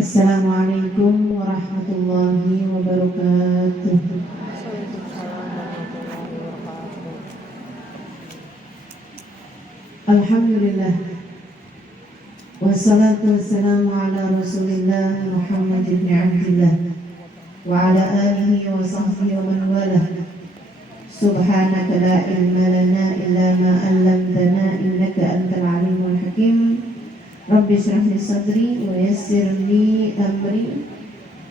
Assalamualaikum warahmatullahi wabarakatuh. Alhamdulillah. Wassalatu wassalamu ala Rasulillah Muhammad ibn Abdillah wa ala alihi wa sahbihi wa man walah. Subhanaka la ilma lana illa ma 'allamtana innaka antal alimul hakim. Rabbi shrah li sadri wa yassir li amri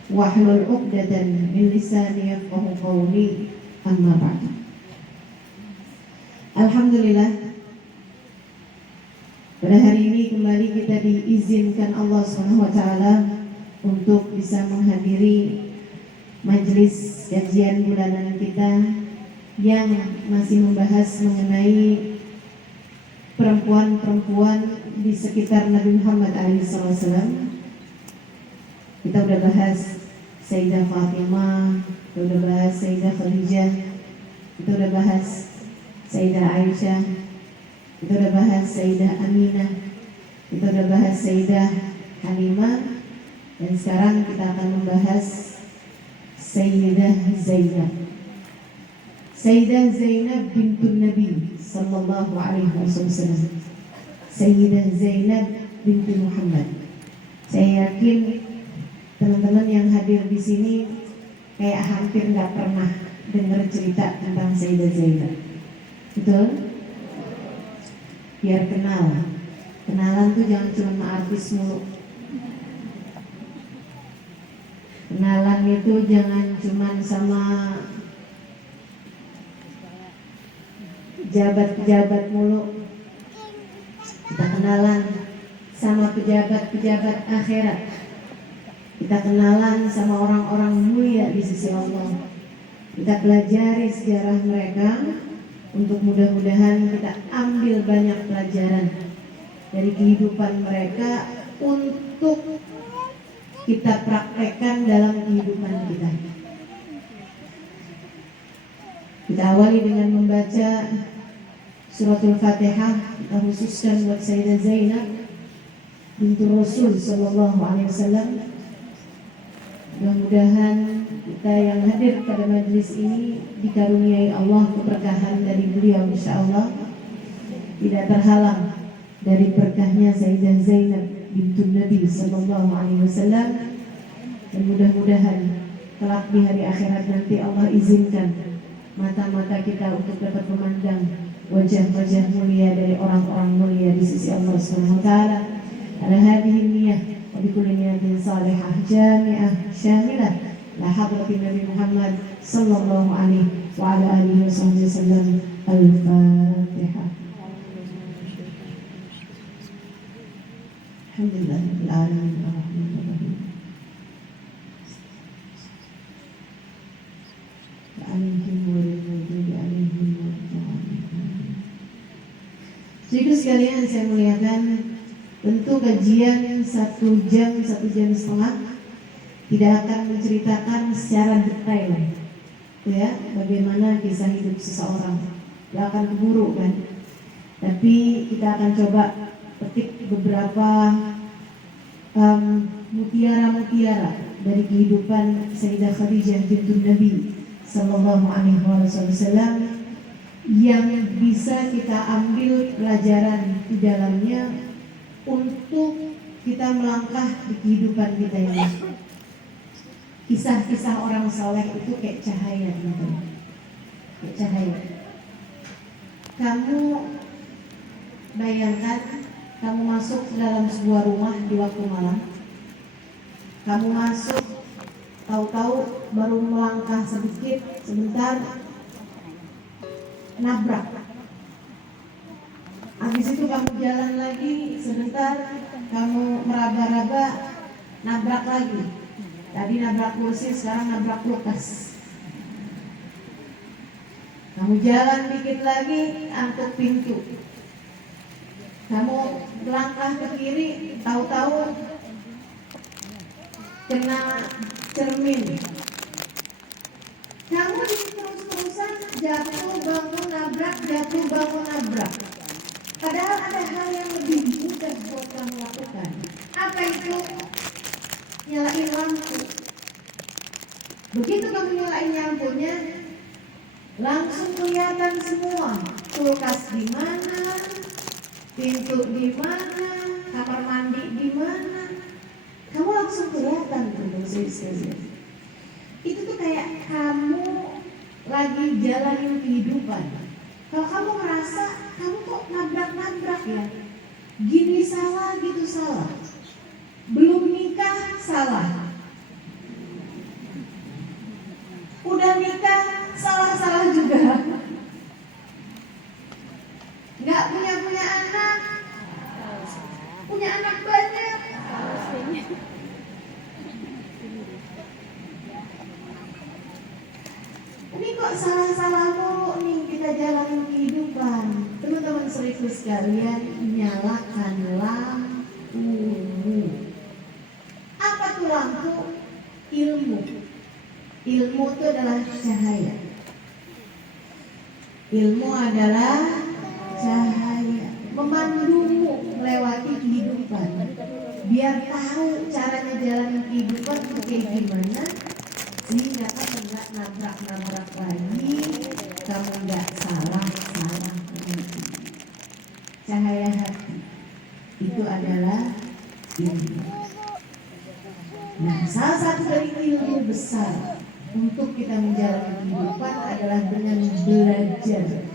wahlul 'uqdatam min lisani yafqahu qawli. Amma ba'du. Alhamdulillah, pada hari ini kembali kita diizinkan Allah SWT untuk bisa menghadiri majelis kajian bulanan kita yang masih membahas mengenai perempuan-perempuan di sekitar Nabi Muhammad SAW. Kita udah bahas Sayyidah Fatimah, kita udah bahas Sayyidah Khadijah, kita udah bahas Sayyidah Aisyah, kita udah bahas Sayyidah Aminah, kita udah bahas Sayyidah Halimah, dan sekarang kita akan membahas Sayyidah Zainab. Sayyidah Zainab bintun Nabi sallallahu alaihi wasallam. Sayyidah Zainab binti Muhammad. Saya yakin teman-teman yang hadir di sini kayak hampir nggak pernah dengar cerita tentang Sayyidah Zainab. Betul? Biar kenal. Kenalan tuh jangan cuma sama artis mulu. Kenalan itu jangan cuma sama pejabat-pejabat mulu. Kita kenalan sama pejabat-pejabat akhirat. Kita kenalan sama orang-orang mulia di sisi Allah. Kita pelajari sejarah mereka untuk mudah-mudahan kita ambil banyak pelajaran dari kehidupan mereka untuk kita praktekkan dalam kehidupan kita. Kita awali dengan membaca suratul Fatihah. Kita khususkan buat Sayyidah Zainab binti Rasul sallallahu alaihi wasallam. Mudah-mudahan kita yang hadir pada majlis ini dikaruniai Allah keberkahan dari beliau, insyaallah tidak terhalang dari berkahnya Sayyidah Zainab binti Nabi sallallahu alaihi wasallam. Dan mudah-mudahan kelak di hari akhirat nanti Allah izinkan mata-mata kita untuk dapat memandang wajah-wajah mulia dari orang-orang mulia di sisi Allah Subhanahu wa taala. Ala hadhihi niyyah wa bi kulli niyatin salihah jami'ah syamilah la hadratin Nabi Muhammad sallallahu alaihi wa ala alihi wasallam. Al-Fatihah. Alhamdulillahil alamin arrahmanir rahim. Jadi sekalian saya muliakan, tentu kajian 1 jam, 1 jam setengah tidak akan menceritakan secara detail ya bagaimana kisah hidup seseorang. Tidak akan keburu kan. Tapi kita akan coba petik beberapa mutiara-mutiara dari kehidupan Sayyidah Khadijah bintun Nabi sallallahu alaihi wasallam yang bisa kita ambil pelajaran di dalamnya untuk kita melangkah di kehidupan kita ini. Kisah-kisah orang saleh itu kayak cahaya gitu. Kayak cahaya. Kamu bayangkan kamu masuk ke dalam sebuah rumah di waktu malam. Kamu masuk, tahu-tahu baru melangkah sedikit, sebentar nabrak. Habis itu kamu jalan lagi sebentar, kamu meraba-raba, nabrak lagi. Tadi nabrak kursi, sekarang nabrak kulkas. Kamu jalan dikit lagi, angkut pintu. Kamu melangkah ke kiri, tahu-tahu kena cermin. Kamu terus-terusan jatuh bangun nabrak, jatuh bangun nabrak. Padahal ada hal yang lebih mudah buat kamu lakukan. Apa itu? nyalain lampu. Begitu kamu nyalain lampunya, langsung kelihatan semua. Kulkas di mana, pintu di mana, kamar mandi di mana. Kamu langsung kelihatan tuh. Itu tuh kayak kamu lagi jalanin kehidupan. Kalau kamu merasa kamu kok nabrak-nabrak ya, gini salah, gitu salah, belum nikah salah, udah nikah salah-salah juga, nggak punya anak, punya anak banyak. Ini kok salah-salah mulu nih kita jalanin kehidupan. Teman-teman seribu sekalian, nyalakan lampu. Apa tuh lampu? Ilmu. Ilmu itu adalah cahaya. Ilmu adalah cahaya, memandumu melewati kehidupan. Biar tahu caranya jalanin kehidupan itu kayak gimana, sehingga kamu nggak nabrak-nabrak lagi, kamu nggak salah lagi. Cahaya hati itu adalah ilmu. Nah, salah satu dari ilmu besar untuk kita menjalani kehidupan adalah dengan belajar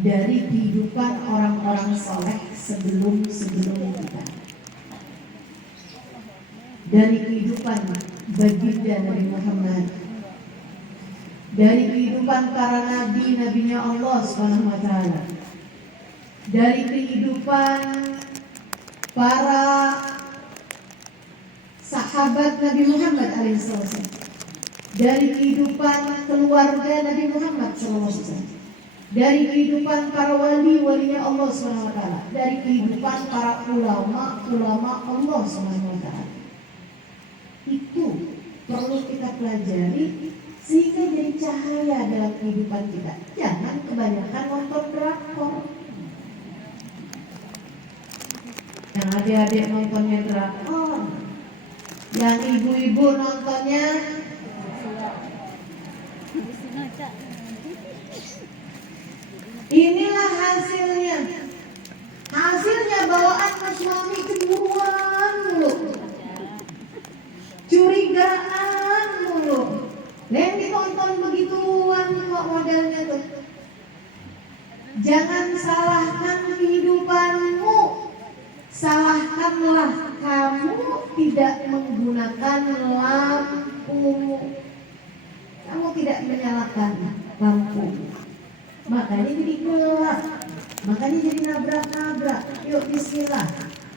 dari kehidupan orang-orang soleh sebelum kita. Dari kehidupan baginda Nabi Muhammad, dari kehidupan para nabinya Allah Subhanahu wa taala, dari kehidupan para sahabat Nabi Muhammad alaihissalam, dari kehidupan keluarga Nabi Muhammad SAW, dari kehidupan para walinya Allah Subhanahu wa taala, dari kehidupan para ulama Allah Subhanahu wa taala. Itu perlu kita pelajari sehingga jadi cahaya dalam kehidupan kita. Jangan kebanyakan nonton drakor. Yang adik-adik nontonnya drakor, yang ibu-ibu nontonnya inilah hasilnya bawaan mas suami cemburuan mulu, curigaan mulu. Yang ditonton begituan kok modelnya tuh. Jangan salahkan kehidupanmu, salahkanlah kamu tidak menggunakan lampu. Kamu tidak menyalakan lampu, makanya jadi gelap, makanya jadi nabrak-nabrak. Yuk bismillah,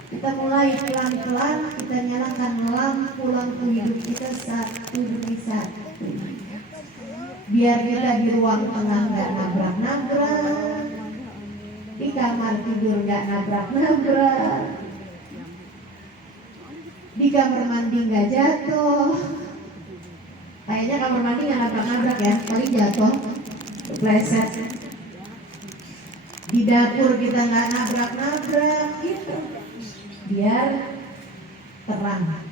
kita mulai pelan-pelan, kita nyalakan lampu hidup kita satu demi satu. Biar kita di ruang tengah nggak nabrak-nabrak, di kamar tidur nggak nabrak-nabrak, di kamar mandi nggak jatuh. Kayaknya kamar mandi nggak nabrak-nabrak ya, paling jatuh, kepleset. Di dapur kita nggak nabrak-nabrak gitu. Biar terang.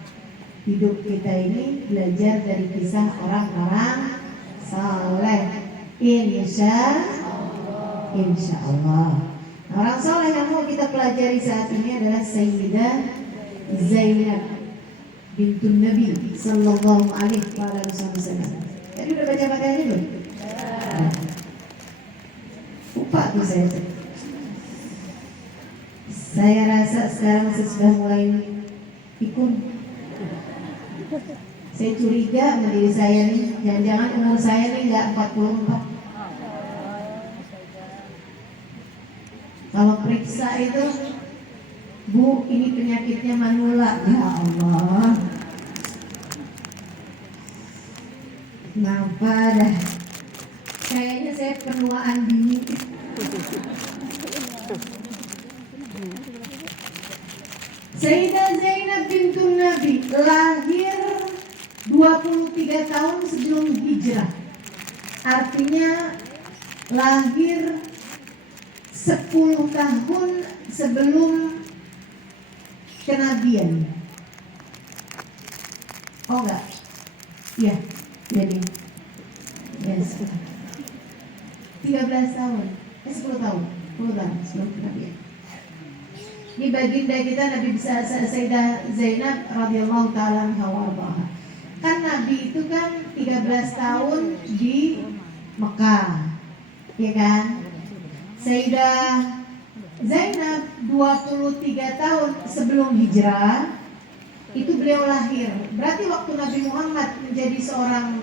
Hidup kita ini belajar dari kisah orang-orang saleh. Insya Allah. Orang saleh yang mau kita pelajari saat ini adalah Sayyidah Zainab bintun Nabi Sallallahu Alaihi Wasallam. Tadi udah baca matanya belum? Lupa tuh saya. Saya rasa sekarang saya sudah mulai pikun. Saya curiga sama diri saya nih, jangan-jangan umur saya nih nggak 44. Kalau periksa itu, Bu, ini penyakitnya manula. Ya Allah, kenapa dah? Kayaknya saya penuaan dini. Sayyidah Zainab bintun Nabi lahir 23 tahun sebelum hijrah. Artinya lahir 10 tahun sebelum kenabian. Oh enggak? Iya, jadi yes. 13 tahun, 10 tahun, 10 tahun sebelum kenabian. Ini baginda kita Nabi besar Sayyidah Zainab radhiyallahu taala anha wa ardhaha. Kan Nabi itu kan 13 tahun di Mekah, ya kan? Sayyidah Zainab 23 tahun sebelum hijrah itu beliau lahir. Berarti waktu Nabi Muhammad menjadi seorang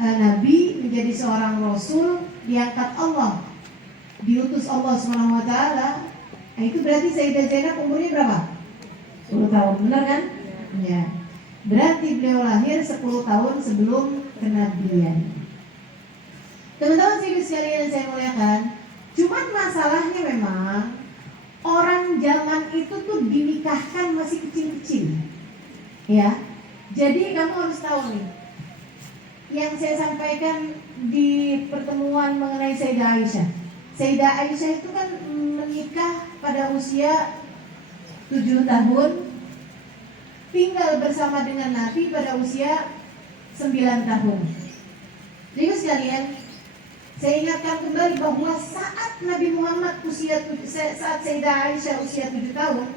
nabi, menjadi seorang rasul, diangkat Allah, diutus Allah Subhanahu wa taala. Nah, itu berarti Sayyidah Zainab umurnya berapa? 10 tahun, benar kan? Ya. Berarti beliau lahir 10 tahun sebelum kenabian. Teman-teman sekalian yang saya muliakan, cuman masalahnya memang orang zaman itu tuh dinikahkan masih kecil-kecil. Ya. Jadi kamu harus tahu nih, yang saya sampaikan di pertemuan mengenai Sayyidah Aisyah. Sayyidah Aisyah itu kan menikah pada usia 7 tahun, tinggal bersama dengan Nabi pada usia 9 tahun. Jadi sekalian, saya ingatkan kembali bahwa saat Nabi Muhammad saat Sayyidah Aisyah usia 7 tahun,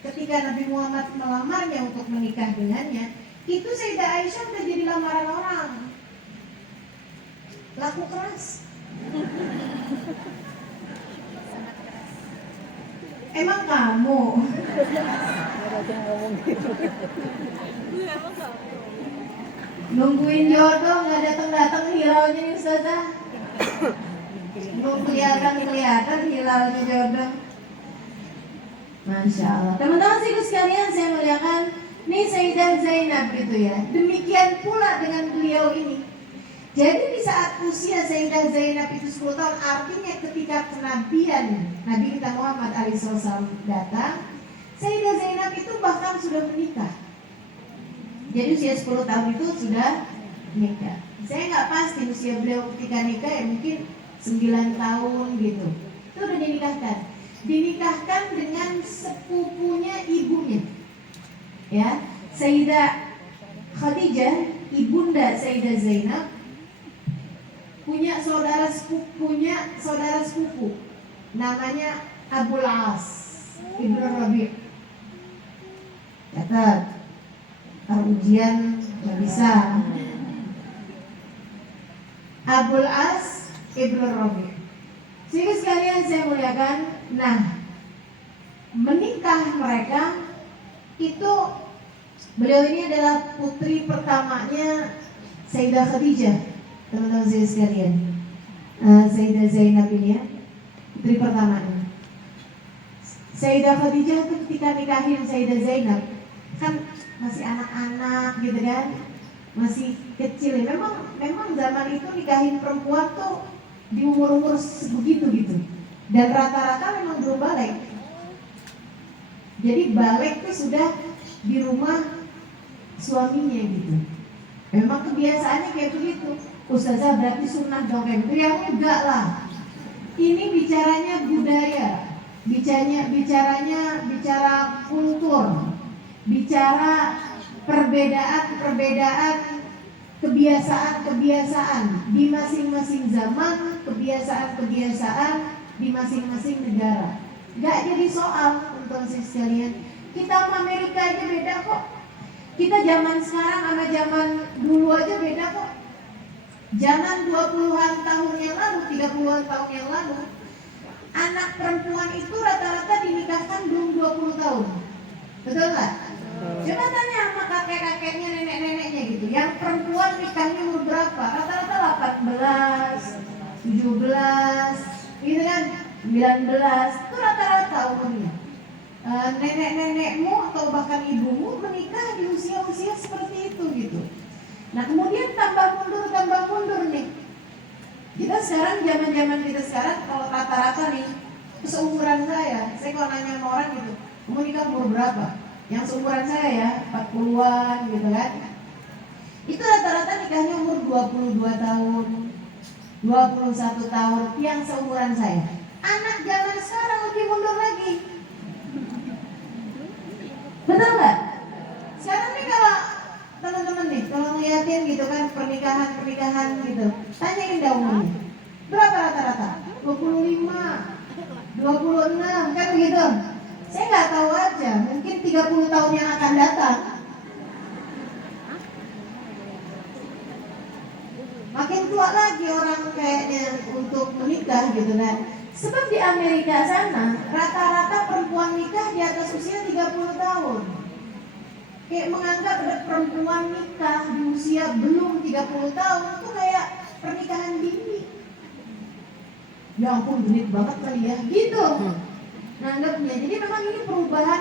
ketika Nabi Muhammad melamarnya untuk menikah dengannya, itu Sayyidah Aisyah udah jadi lamaran orang. Laku keras. Emang kamu? Nungguin jodoh nggak datang-datang hilalnya nih Ustazah. Nunggu kelihatan hilalnya jodoh. Masya Allah. Teman-teman sekalian saya muliakan, nih Sayyidah Zainab gitu ya. Demikian pula dengan beliau ini. Jadi di saat usia Sayyidah Zainab itu 10 tahun, artinya ketika kenabian Nabi kita Muhammad SAW datang, Sayyidah Zainab itu bahkan sudah menikah. Jadi usia 10 tahun itu sudah menikah. Saya nggak pasti usia beliau ketika nikah, ya mungkin 9 tahun gitu. Itu udah dinikahkan. Dinikahkan dengan sepupunya ibunya. Ya, Sayyidah Khadijah, ibunda Sayyidah Zainab, punya saudara sepupu namanya Abul As Ibnu Rabi'. Catat, ujian nggak bisa. Abul As Ibnu Rabi'. Sehingga sekalian saya muliakan, nah menikah mereka itu, beliau ini adalah putri pertamanya Sayyidah Khadijah. Teman-teman saya sekalian, Sayyidah Zainab ini ya, putri pertamanya. Sayyidah Khadijah itu ketika nikahin Sayyidah Zainab kan masih anak-anak gitu kan, masih kecil ya. Memang zaman itu nikahin perempuan tuh di umur-umur sebegitu gitu. Dan rata-rata memang belum balik. Jadi balik tuh sudah di rumah suaminya gitu. Memang kebiasaannya kayak begitu. Ustazah berarti sunnah dong kayak gitu. Ya enggak lah. Ini bicaranya budaya, bicara kultur, bicara perbedaan kebiasaan di masing-masing zaman, kebiasaan di masing-masing negara. Enggak jadi soal untuk sekalian. Kita sama Amerika aja beda kok. Kita zaman sekarang sama zaman dulu aja beda kok. Zaman 20-an tahun yang lalu, 30-an tahun yang lalu, anak perempuan itu rata-rata dinikahkan belum 20 tahun. Betul nggak? Coba tanya sama kakek-kakeknya, nenek-neneknya gitu. Yang perempuan nikahnya umur berapa? Rata-rata 18, 17, gitu kan? 19, itu rata-rata umurnya. Nenek-nenekmu atau bahkan ibumu menikah di usia-usia seperti itu gitu. Nah kemudian tambah mundur nih. Kita sekarang, zaman kita sekarang, kalau rata-rata nih seumuran saya kalau nanya sama orang gitu, kamu nikah umur berapa? Yang seumuran saya ya, 40-an gitu kan. Itu rata-rata nikahnya umur 22 tahun, 21 tahun, yang seumuran saya. Anak zaman sekarang lebih mundur lagi. Betul nggak? Sekarang nih kalau pernikahan gitu. Tanyain dah umurnya. Berapa rata-rata? 25, 26, kan begitu. Saya nggak tahu aja, mungkin 30 tahun yang akan datang makin tua lagi orang kayaknya untuk menikah gitu kan. Sebab di Amerika sana rata-rata perempuan nikah di atas usia 30 tahun. Kayak menganggap ada perempuan nikah di usia belum 30 tahun itu kayak pernikahan dini. Ya ampun, genit banget kali ya, gitu nanggapnya. Jadi memang ini perubahan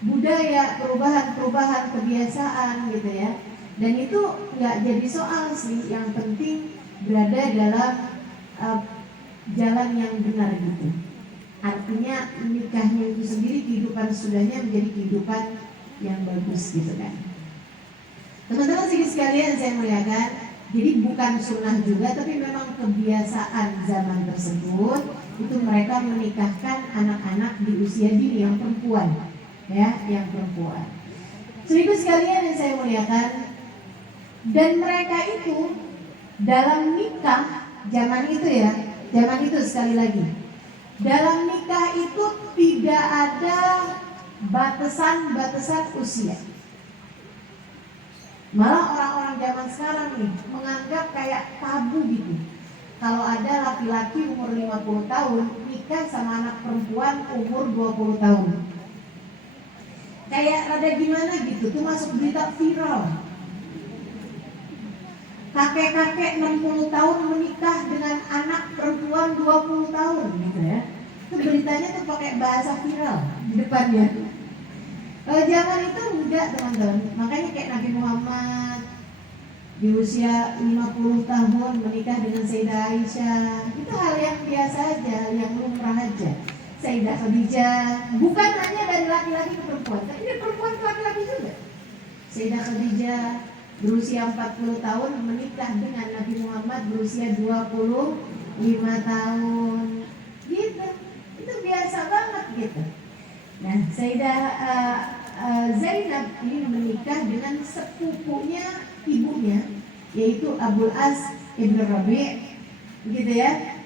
budaya, perubahan kebiasaan gitu ya. Dan itu nggak jadi soal sih, yang penting berada dalam jalan yang benar gitu. Artinya nikahnya itu sendiri, kehidupan sudahnya menjadi kehidupan yang bagus gitu kan. Teman-teman sekalian saya muliakan, jadi bukan sunnah juga, tapi memang kebiasaan zaman tersebut itu mereka menikahkan anak-anak di usia dini yang perempuan, ya, yang perempuan. Ibu sekalian yang saya muliakan, dan mereka itu dalam nikah zaman itu ya, zaman itu sekali lagi, dalam nikah itu tidak ada batasan usia. Malah orang-orang zaman sekarang nih menganggap kayak tabu gitu. Kalau ada laki-laki umur 50 tahun nikah sama anak perempuan umur 20 tahun. Kayak rada gimana gitu, tuh masuk berita viral. Kakek-kakek 60 tahun menikah dengan anak perempuan 20 tahun gitu ya. Itu beritanya tuh pakai bahasa viral di depannya. Zaman itu enggak teman-teman. Makanya kayak Nabi Muhammad di usia 50 tahun menikah dengan Sayyidah Aisyah. Itu hal yang biasa aja, hal yang lumrah aja. Sayyidah Khadijah, bukan hanya dari laki-laki ke perempuan, tapi dari perempuan ke laki-laki juga. Sayyidah Khadijah berusia 40 tahun menikah dengan Nabi Muhammad berusia 25 tahun. Gitu. Itu biasa banget gitu. Nah, Sayyidah Zainab ini menikah dengan sepupunya ibunya, yaitu Abul As Ibn Rabi', gitu ya.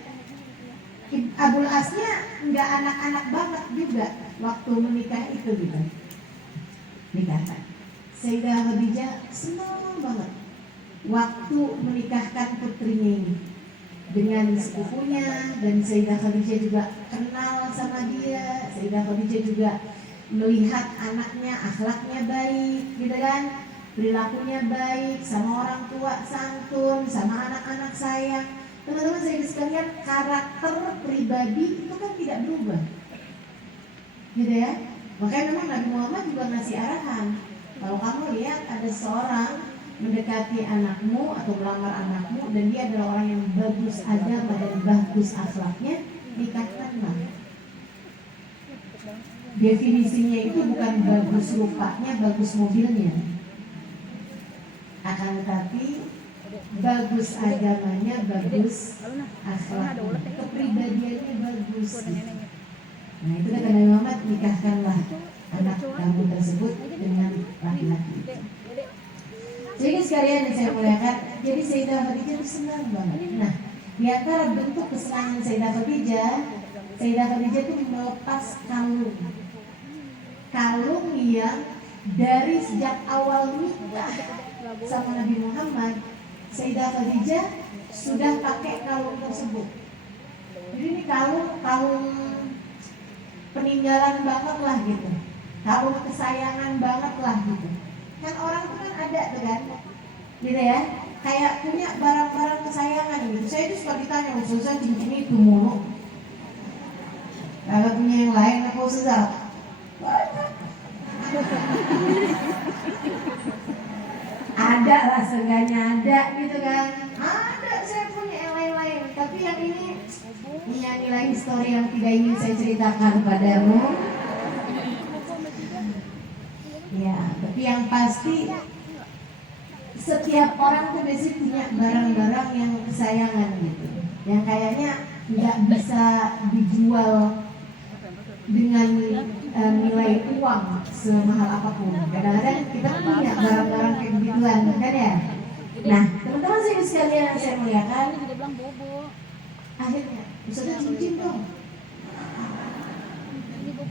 Abul Asnya nggak anak-anak banget juga waktu menikah itu gitu. Nikahkan. Sayyidah Khadijah senang banget waktu menikahkan putrinya ini dengan sepupunya, dan Sayyidah Khadijah juga kenal sama dia. Sayyidah Khadijah juga melihat anaknya akhlaknya baik, gitu kan, perilakunya baik, sama orang tua santun, sama anak-anak sayang. Teman-teman saya sekalian, karakter pribadi itu kan tidak berubah, gitu ya. Makanya memang Nabi Muhammad juga ngasih arahan, kalau kamu lihat ada seorang mendekati anakmu atau melamar anakmu dan dia adalah orang yang bagus agama dan bagus akhlaknya, nikahkanlah. Definisinya itu bukan bagus rupanya, bagus mobilnya, akan tetapi bagus agamanya, bagus akhlaknya, kepribadiannya bagus. Nah itu kata Nabi Muhammad, nikahkanlah anak kamu tersebut dengan laki-laki. Jadi sekalian yang saya muliakan, jadi Sayyidah Khadijah itu senang banget. Nah, di antara bentuk kesenangan Sayyidah Khadijah itu melepas kalung yang dari sejak awal nikah sama Nabi Muhammad, Sayyidah Khadijah sudah pakai kalung tersebut. Jadi ini kalung peninggalan banget lah gitu, kalung kesayangan banget lah gitu. Kan orang itu kan ada tuh kan, gitu ya, kayak punya barang-barang kesayangan gitu. Saya itu suka ditanya, Ustazah cincin itu mulu, kalau punya yang lain apa Ustazah? Banyak. Ada lah, seenggaknya ada gitu kan. Ada, saya punya yang lain-lain, tapi yang ini punya nilai histori yang tidak ingin saya ceritakan padamu. Ya, tapi yang pasti setiap orang tuh biasanya punya barang-barang yang kesayangan gitu, yang kayaknya nggak bisa dijual dengan nilai uang semahal apapun. Kadang-kadang kita punya barang-barang kayak begituan kan ya. Nah, teman-teman saya sekalian yang saya muliakan, akhirnya Ustazah cincin dong.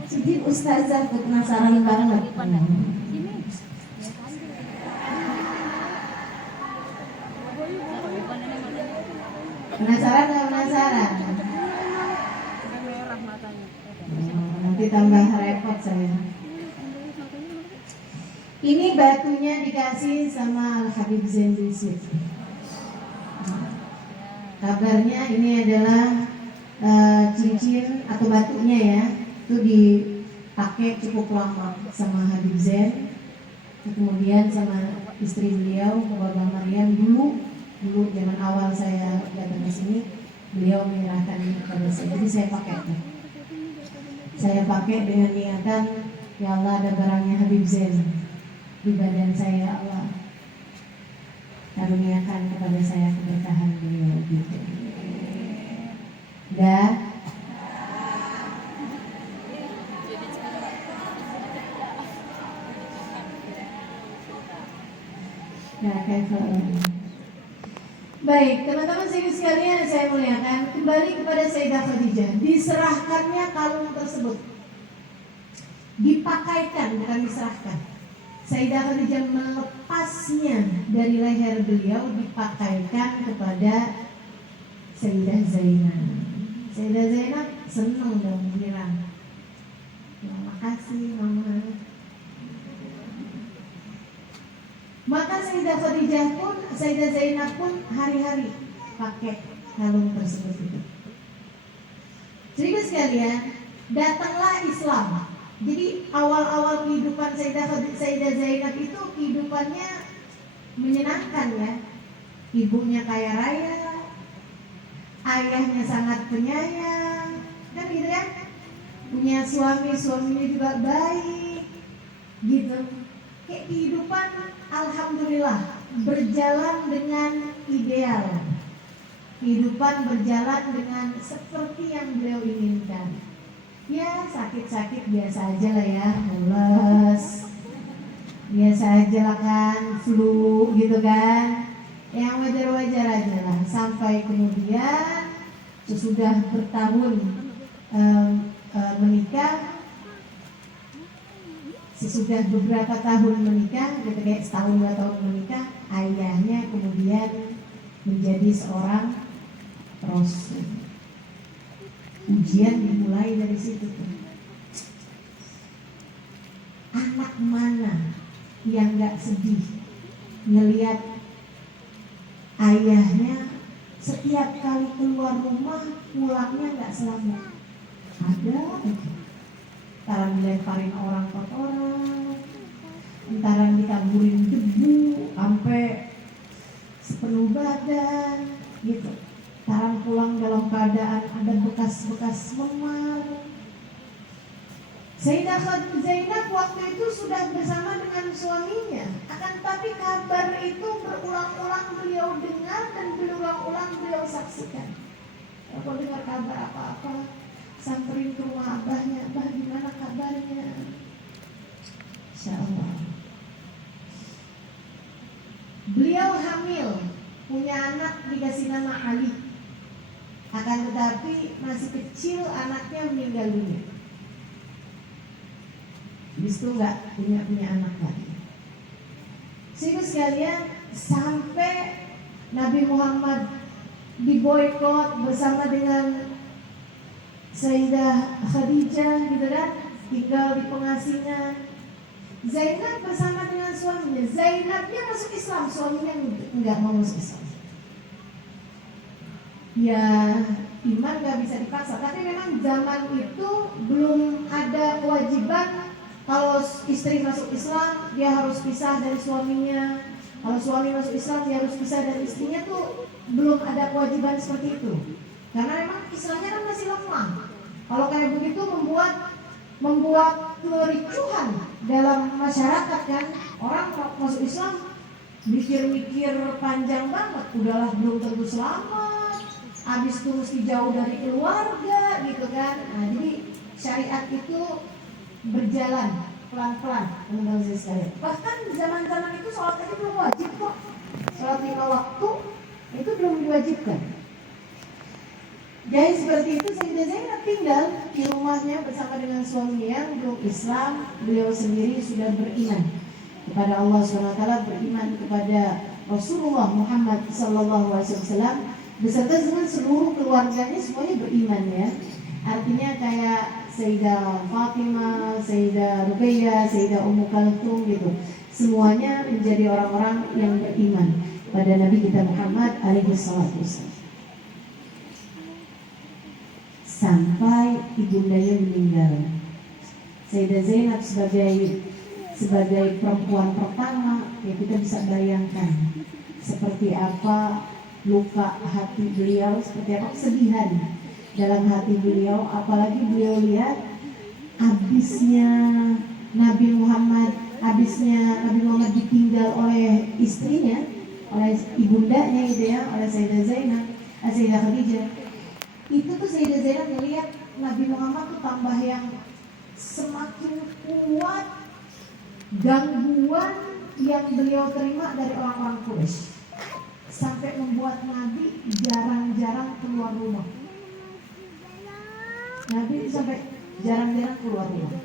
Cincin Ustazah tuh penasaran banget. Penasaran nggak penasaran? Nanti tambah repot saya. Ini batunya dikasih sama Al Habib Zain Yusuf. Kabarnya ini adalah cincin atau batunya ya, itu dipakai cukup lama sama Habib Zain, kemudian sama istri beliau Babah Maryam dulu zaman awal saya datang ke sini, beliau menyerahkan ini kepada saya, jadi saya pakai tuh. Saya pakai dengan niatan, ya Allah ada barangnya Habib Zain di badan saya, ya Allah karuniakan kepada saya keberkahan beliau gitu. Dan baik, teman-teman sekalian saya muliakan, kembali kepada Sayyidah Khadijah. Diserahkannya kalung tersebut, dipakaikan, bukan diserahkan. Sayyidah Khadijah melepasnya dari leher beliau, dipakaikan kepada Sayyidah Zainab. Sayyidah Zainab senang dong bilang, terima kasih mama. Maka Sayyidah Khadijah pun, Sayyidah Zainab pun hari-hari pakai kalung tersebut itu. Jadi sekalian, datanglah Islam. Jadi awal-awal kehidupan Sayyidah Zainab itu kehidupannya menyenangkan ya. Ibunya kaya raya, ayahnya sangat penyayang, kan gitu ya. Punya suaminya juga baik, gitu. Kayak kehidupan alhamdulillah berjalan dengan ideal. Kehidupan berjalan dengan seperti yang beliau inginkan. Ya sakit-sakit biasa aja lah ya, mules, biasa aja lah kan, flu gitu kan, yang wajar-wajar aja lah. Sampai kemudian sesudah bertahun menikah, sesudah beberapa tahun menikah, gitu kayak setahun 2 tahun menikah, ayahnya kemudian menjadi seorang rasul. Ujian dimulai dari situ tuh. Anak mana yang gak sedih ngelihat ayahnya setiap kali keluar rumah pulangnya gak selamat? Ada aja. Entar dilemparin orang kotoran, entar ditaburin debu sampai sepenuh badan gitu. Sekarang pulang dalam keadaan ada bekas-bekas memar. Sayyidah Zainab waktu itu sudah bersama dengan suaminya, akan tapi kabar itu berulang-ulang beliau dengar dan berulang-ulang beliau saksikan. Kalau dengar kabar apa-apa, samperin ke rumah abahnya, abah gimana kabarnya? Insya Allah. Beliau hamil, punya anak dikasih nama Ali. Akan tetapi masih kecil anaknya meninggal dunia. Habis itu nggak punya anak lagi. Sehingga sekalian sampai Nabi Muhammad diboykot bersama dengan Sayyidah Khadijah gitu kan, tinggal di pengasingan. Zainab bersama dengan suaminya. Zainabnya masuk Islam, suaminya nggak mau masuk Islam. Ya iman gak bisa dipaksa, tapi memang zaman itu belum ada kewajiban kalau istri masuk Islam dia harus pisah dari suaminya, kalau suami masuk Islam dia harus pisah dari istrinya, tuh belum ada kewajiban seperti itu karena memang Islamnya kan masih lemah. Kalau kayak begitu membuat kericuhan dalam masyarakat kan, orang masuk Islam mikir-mikir panjang banget, udahlah belum tentu selamat, habis itu mesti jauh dari keluarga gitu kan. Nah, jadi syariat itu berjalan pelan-pelan, teman-teman sekalian. Bahkan zaman-zaman itu sholat aja belum wajib kok. Sholat 5 waktu itu belum diwajibkan. Jadi seperti itu Sayyidah Zainab tinggal di rumahnya bersama dengan suami yang belum Islam. Beliau sendiri sudah beriman kepada Allah SWT, beriman kepada Rasulullah Muhammad SAW beserta dengan seluruh keluarganya, semuanya beriman ya. Artinya kayak Sayyidah Fatimah, Sayyidah Ruqayyah, Sayyidah Ummu Kalthum gitu. Semuanya menjadi orang-orang yang beriman pada Nabi kita Muhammad alaihissalam. Sampai ibundanya meninggal. Sayyidah Zainab sebagai perempuan pertama, ya kita bisa bayangkan seperti apa luka hati beliau, seperti apa kesedihan dalam hati beliau, apalagi beliau lihat habisnya Nabi Muhammad ditinggal oleh istrinya, oleh ibundanya gitu ya, oleh Sayyidah Zainab, Sayyidah Khadijah. Itu tuh Sayyidah Zainab melihat Nabi Muhammad tuh tambah yang semakin kuat gangguan yang beliau terima dari orang-orang Quraisy, sampai membuat Nabi jarang-jarang keluar rumah. Nabi sampai jarang-jarang keluar rumah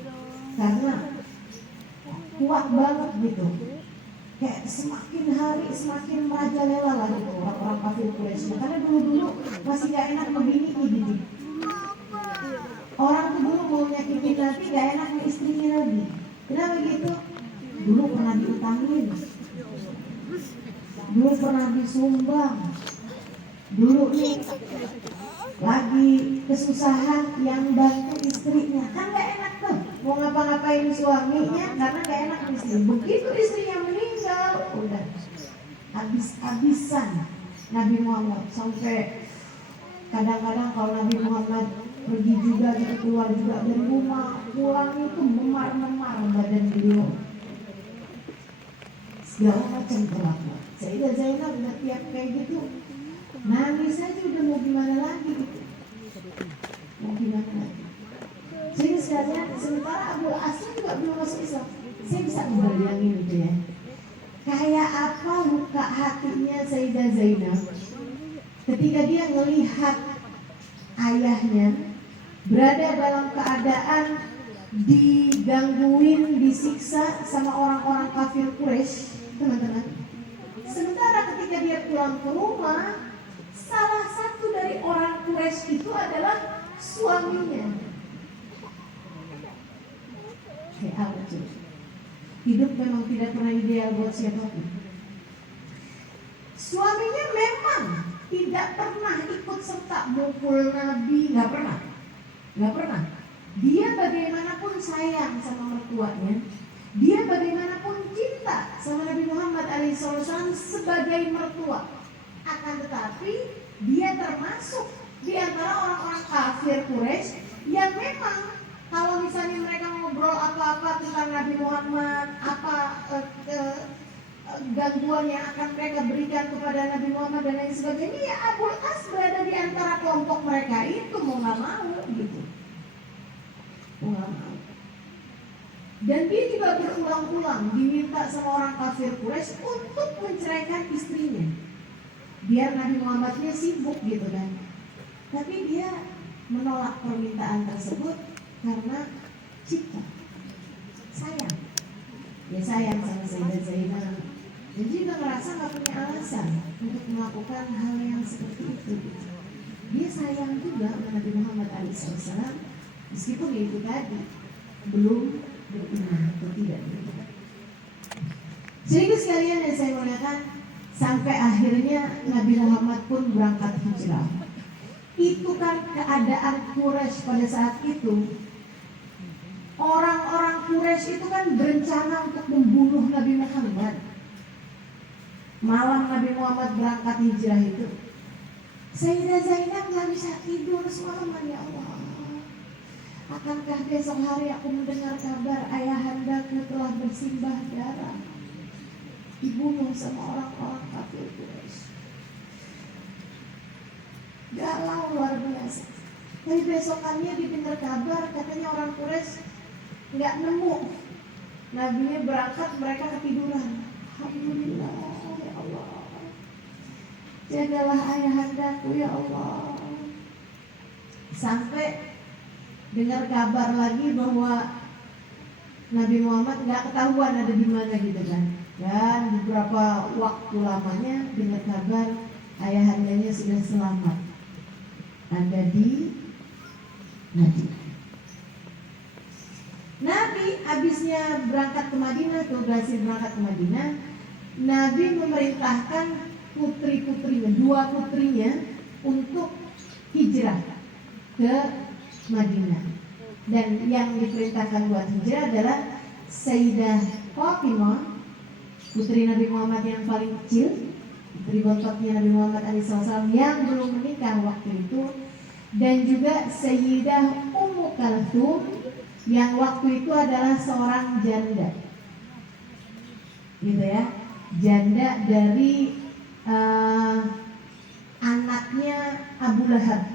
karena kuat banget gitu. Kayak semakin hari semakin merajalela lah gitu orang-orang kafir Quraisy. Karena dulu masih gak enak begini dididik. Orang tuh dulu mau nyakitin Nabi gak enak sama istrinya Nabi. Kenapa gitu? Dulu pernah diutangin, dulu pernah disumbang, dulu nih lagi kesusahan yang bantu istrinya. Kan gak enak tuh mau ngapa-ngapain suaminya karena gak enak istri. Begitu istrinya meninggal, udah habis-habisan Nabi Muhammad. Sampai kadang-kadang kalau Nabi Muhammad pergi juga gitu, keluar juga dari rumah, pulang itu memar-memar badan beliau, segala macam perlakuan. Sayyidah Zainab udah tiap kayak gitu nangis aja, udah mau gimana lagi gitu. Mau gimana lagi. Jadi sekalian, sementara Abu Aslam juga belum masuk Islam. Saya bisa membayangin gitu ya, kayak apa luka hatinya Sayyidah Zainab ketika dia melihat ayahnya berada dalam keadaan digangguin, disiksa sama orang-orang kafir Quraisy, teman-teman. Sementara ketika dia pulang ke rumah, salah satu dari orang Quraisy itu adalah suaminya. Kayak apa tuh? Hidup memang tidak pernah ideal buat siapapun. Suaminya memang tidak pernah ikut serta mukul Nabi, nggak pernah. Dia bagaimanapun sayang sama mertuanya, dia bagaimanapun cinta sama Nabi Muhammad alaihissalam sebagai mertua. Akan tetapi dia termasuk di antara orang-orang kafir Quraisy yang memang kalau misalnya mereka ngobrol apa-apa tentang Nabi Muhammad, gangguan yang akan mereka berikan kepada Nabi Muhammad dan lain sebagainya, ya Abu As berada di antara kelompok mereka itu, mau nggak mau gitu. Dan dia juga berulang-ulang diminta sama orang kafir Quraisy untuk menceraikan istrinya, biar Nabi Muhammadnya sibuk gitu kan. Tapi dia menolak permintaan tersebut karena cinta, sayang. Dia sayang sama Sayyidah Zainab dan juga ngerasa gak punya alasan untuk melakukan hal yang seperti itu. Dia sayang juga sama Nabi Muhammad alaihissalam, meskipun itu tadi belum beriman atau tidak beriman. Jadi sekalian yang saya muliakan, sampai akhirnya Nabi Muhammad pun berangkat hijrah. Itu kan keadaan Quraisy pada saat itu. Orang-orang Quraisy itu kan berencana untuk membunuh Nabi Muhammad. Malam Nabi Muhammad berangkat hijrah itu, Sayyidah Zainab gak bisa tidur semalaman. Ya Allah, akankah besok hari aku mendengar kabar ayahandaku telah bersimbah darah, dibunuh sama orang-orang kafir Quraisy. Galau luar biasa. Tapi besokannya didengar kabar katanya orang Quraisy nggak nemu nabinya berangkat, mereka ketiduran. Alhamdulillah ya Allah, jagalah ayahandaku ya Allah. Sampai dengar kabar lagi bahwa Nabi Muhammad nggak ketahuan ada di mana gitu kan. Dan beberapa waktu lamanya dengar kabar ayahandanya sudah selamat, ada di Madinah. Nabi habisnya berangkat ke Madinah, berhasil berangkat ke Madinah, Nabi memerintahkan putri-putrinya, 2 putrinya untuk hijrah ke Madinah. Dan yang diperintahkan buat hijrah adalah Sayyidah Fatimah, putri Nabi Muhammad yang paling kecil, putri bontoknya Nabi Muhammad SAW yang belum menikah waktu itu, dan juga Sayyidah Ummu Kalthum yang waktu itu adalah seorang janda, gitu ya, janda dari anaknya Abu Lahab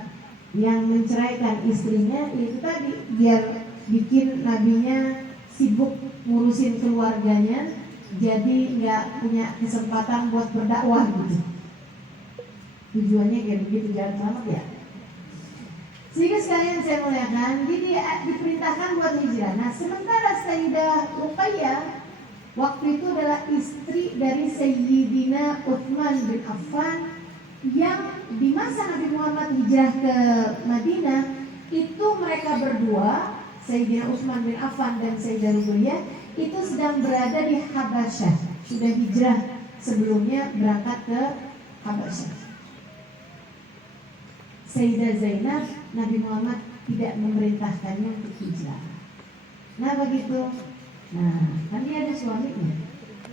yang menceraikan istrinya. Itu tadi biar bikin nabinya sibuk ngurusin keluarganya, jadi nggak punya kesempatan buat berdakwah gitu. Tujuannya kayak begitu, jangan selamat ya. Sehingga sekalian saya muliakan, dia diperintahkan buat hijrah. Nah, sementara Sayyidah Ruqayyah waktu itu adalah istri dari Sayyidina Utsman bin Affan, yang di masa Nabi Muhammad hijrah ke Madinah itu mereka berdua, Sayyidina Utsman bin Affan dan Sayyidah Ruqayyah, itu sedang berada di Habasyah, sudah hijrah sebelumnya berangkat ke Habasyah. Sayyidah Zainab, Nabi Muhammad tidak memerintahkannya untuk hijrah. Nah begitu. Nah, kan dia ada suaminya.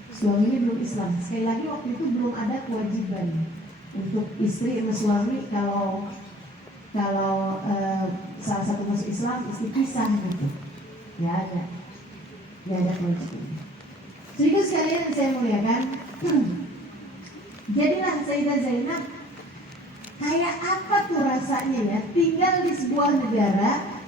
Suaminya belum Islam. Sekali lagi waktu itu belum ada kewajiban untuk istri sama suami kalau salah satu masuk Islam, istri pisah gitu. Ya ada kewajiban. Jadi sekalian saya muliakan, jadilah Sayyidah Zainab kayak apa tuh rasanya ya tinggal di sebuah negara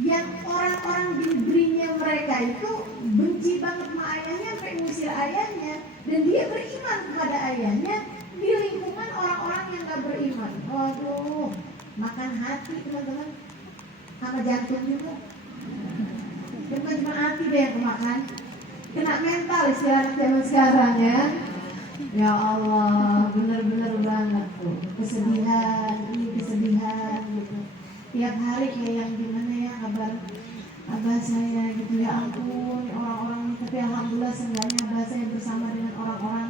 yang orang-orang di negerinya mereka itu benci banget sama ayahnya, sampai ngusir ayahnya, dan dia beriman kepada ayahnya di lingkungan orang-orang yang gak beriman. Waduh, makan hati teman-teman, sama jantung juga. Bukan cuma hati deh yang kemakan, kena mental istilah anak zaman sekarang ya. Ya Allah, benar-benar banget tuh kesedihan gitu. Tiap hari kayak yang gimana ya kabar abah saya gitu, ya ampun orang-orang. Tapi alhamdulillah seenggaknya abah saya bersama dengan orang-orang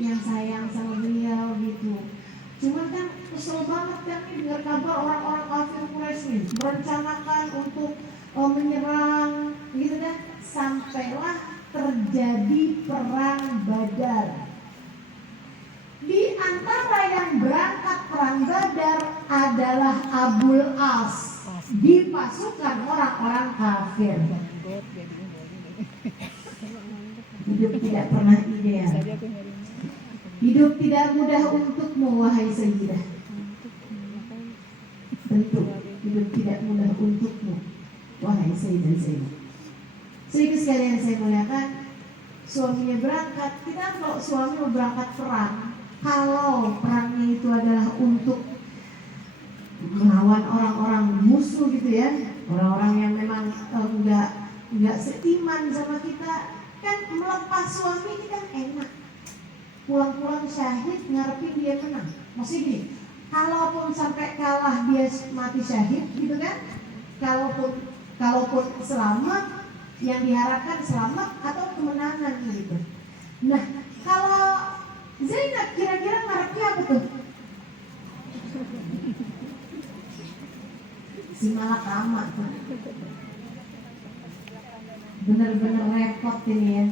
yang sayang sama beliau gitu. Cuman kan kesel banget kan nih dengar kabar orang-orang kafir Quraisy nih merencanakan untuk menyerang gitu kan, sampailah terjadi perang Badar. Di antara yang berangkat perang Badar adalah Abul As di pasukan orang-orang kafir. Hidup tidak pernah ideal. Hidup tidak mudah untukmu wahai Sayyidah. Tentu hidup tidak mudah untukmu wahai Sayyidah Zainab. Sehingga sekalian saya muliakan, suaminya berangkat. Kita kalau suami mau berangkat perang, kalau perangnya itu adalah untuk melawan orang-orang musuh gitu ya, orang-orang yang memang enggak seiman sama kita, kan melepas suami ini kan enak. Pulang-pulang syahid ngarepin dia menang. Maksudnya gini, kalaupun sampai kalah dia mati syahid gitu kan, kalaupun selamat, yang diharapkan selamat atau kemenangan gitu. Nah, kalau Zainab kira-kira ngarepnya apa tuh? Si malakama tuh. Bener-bener repot ini ya.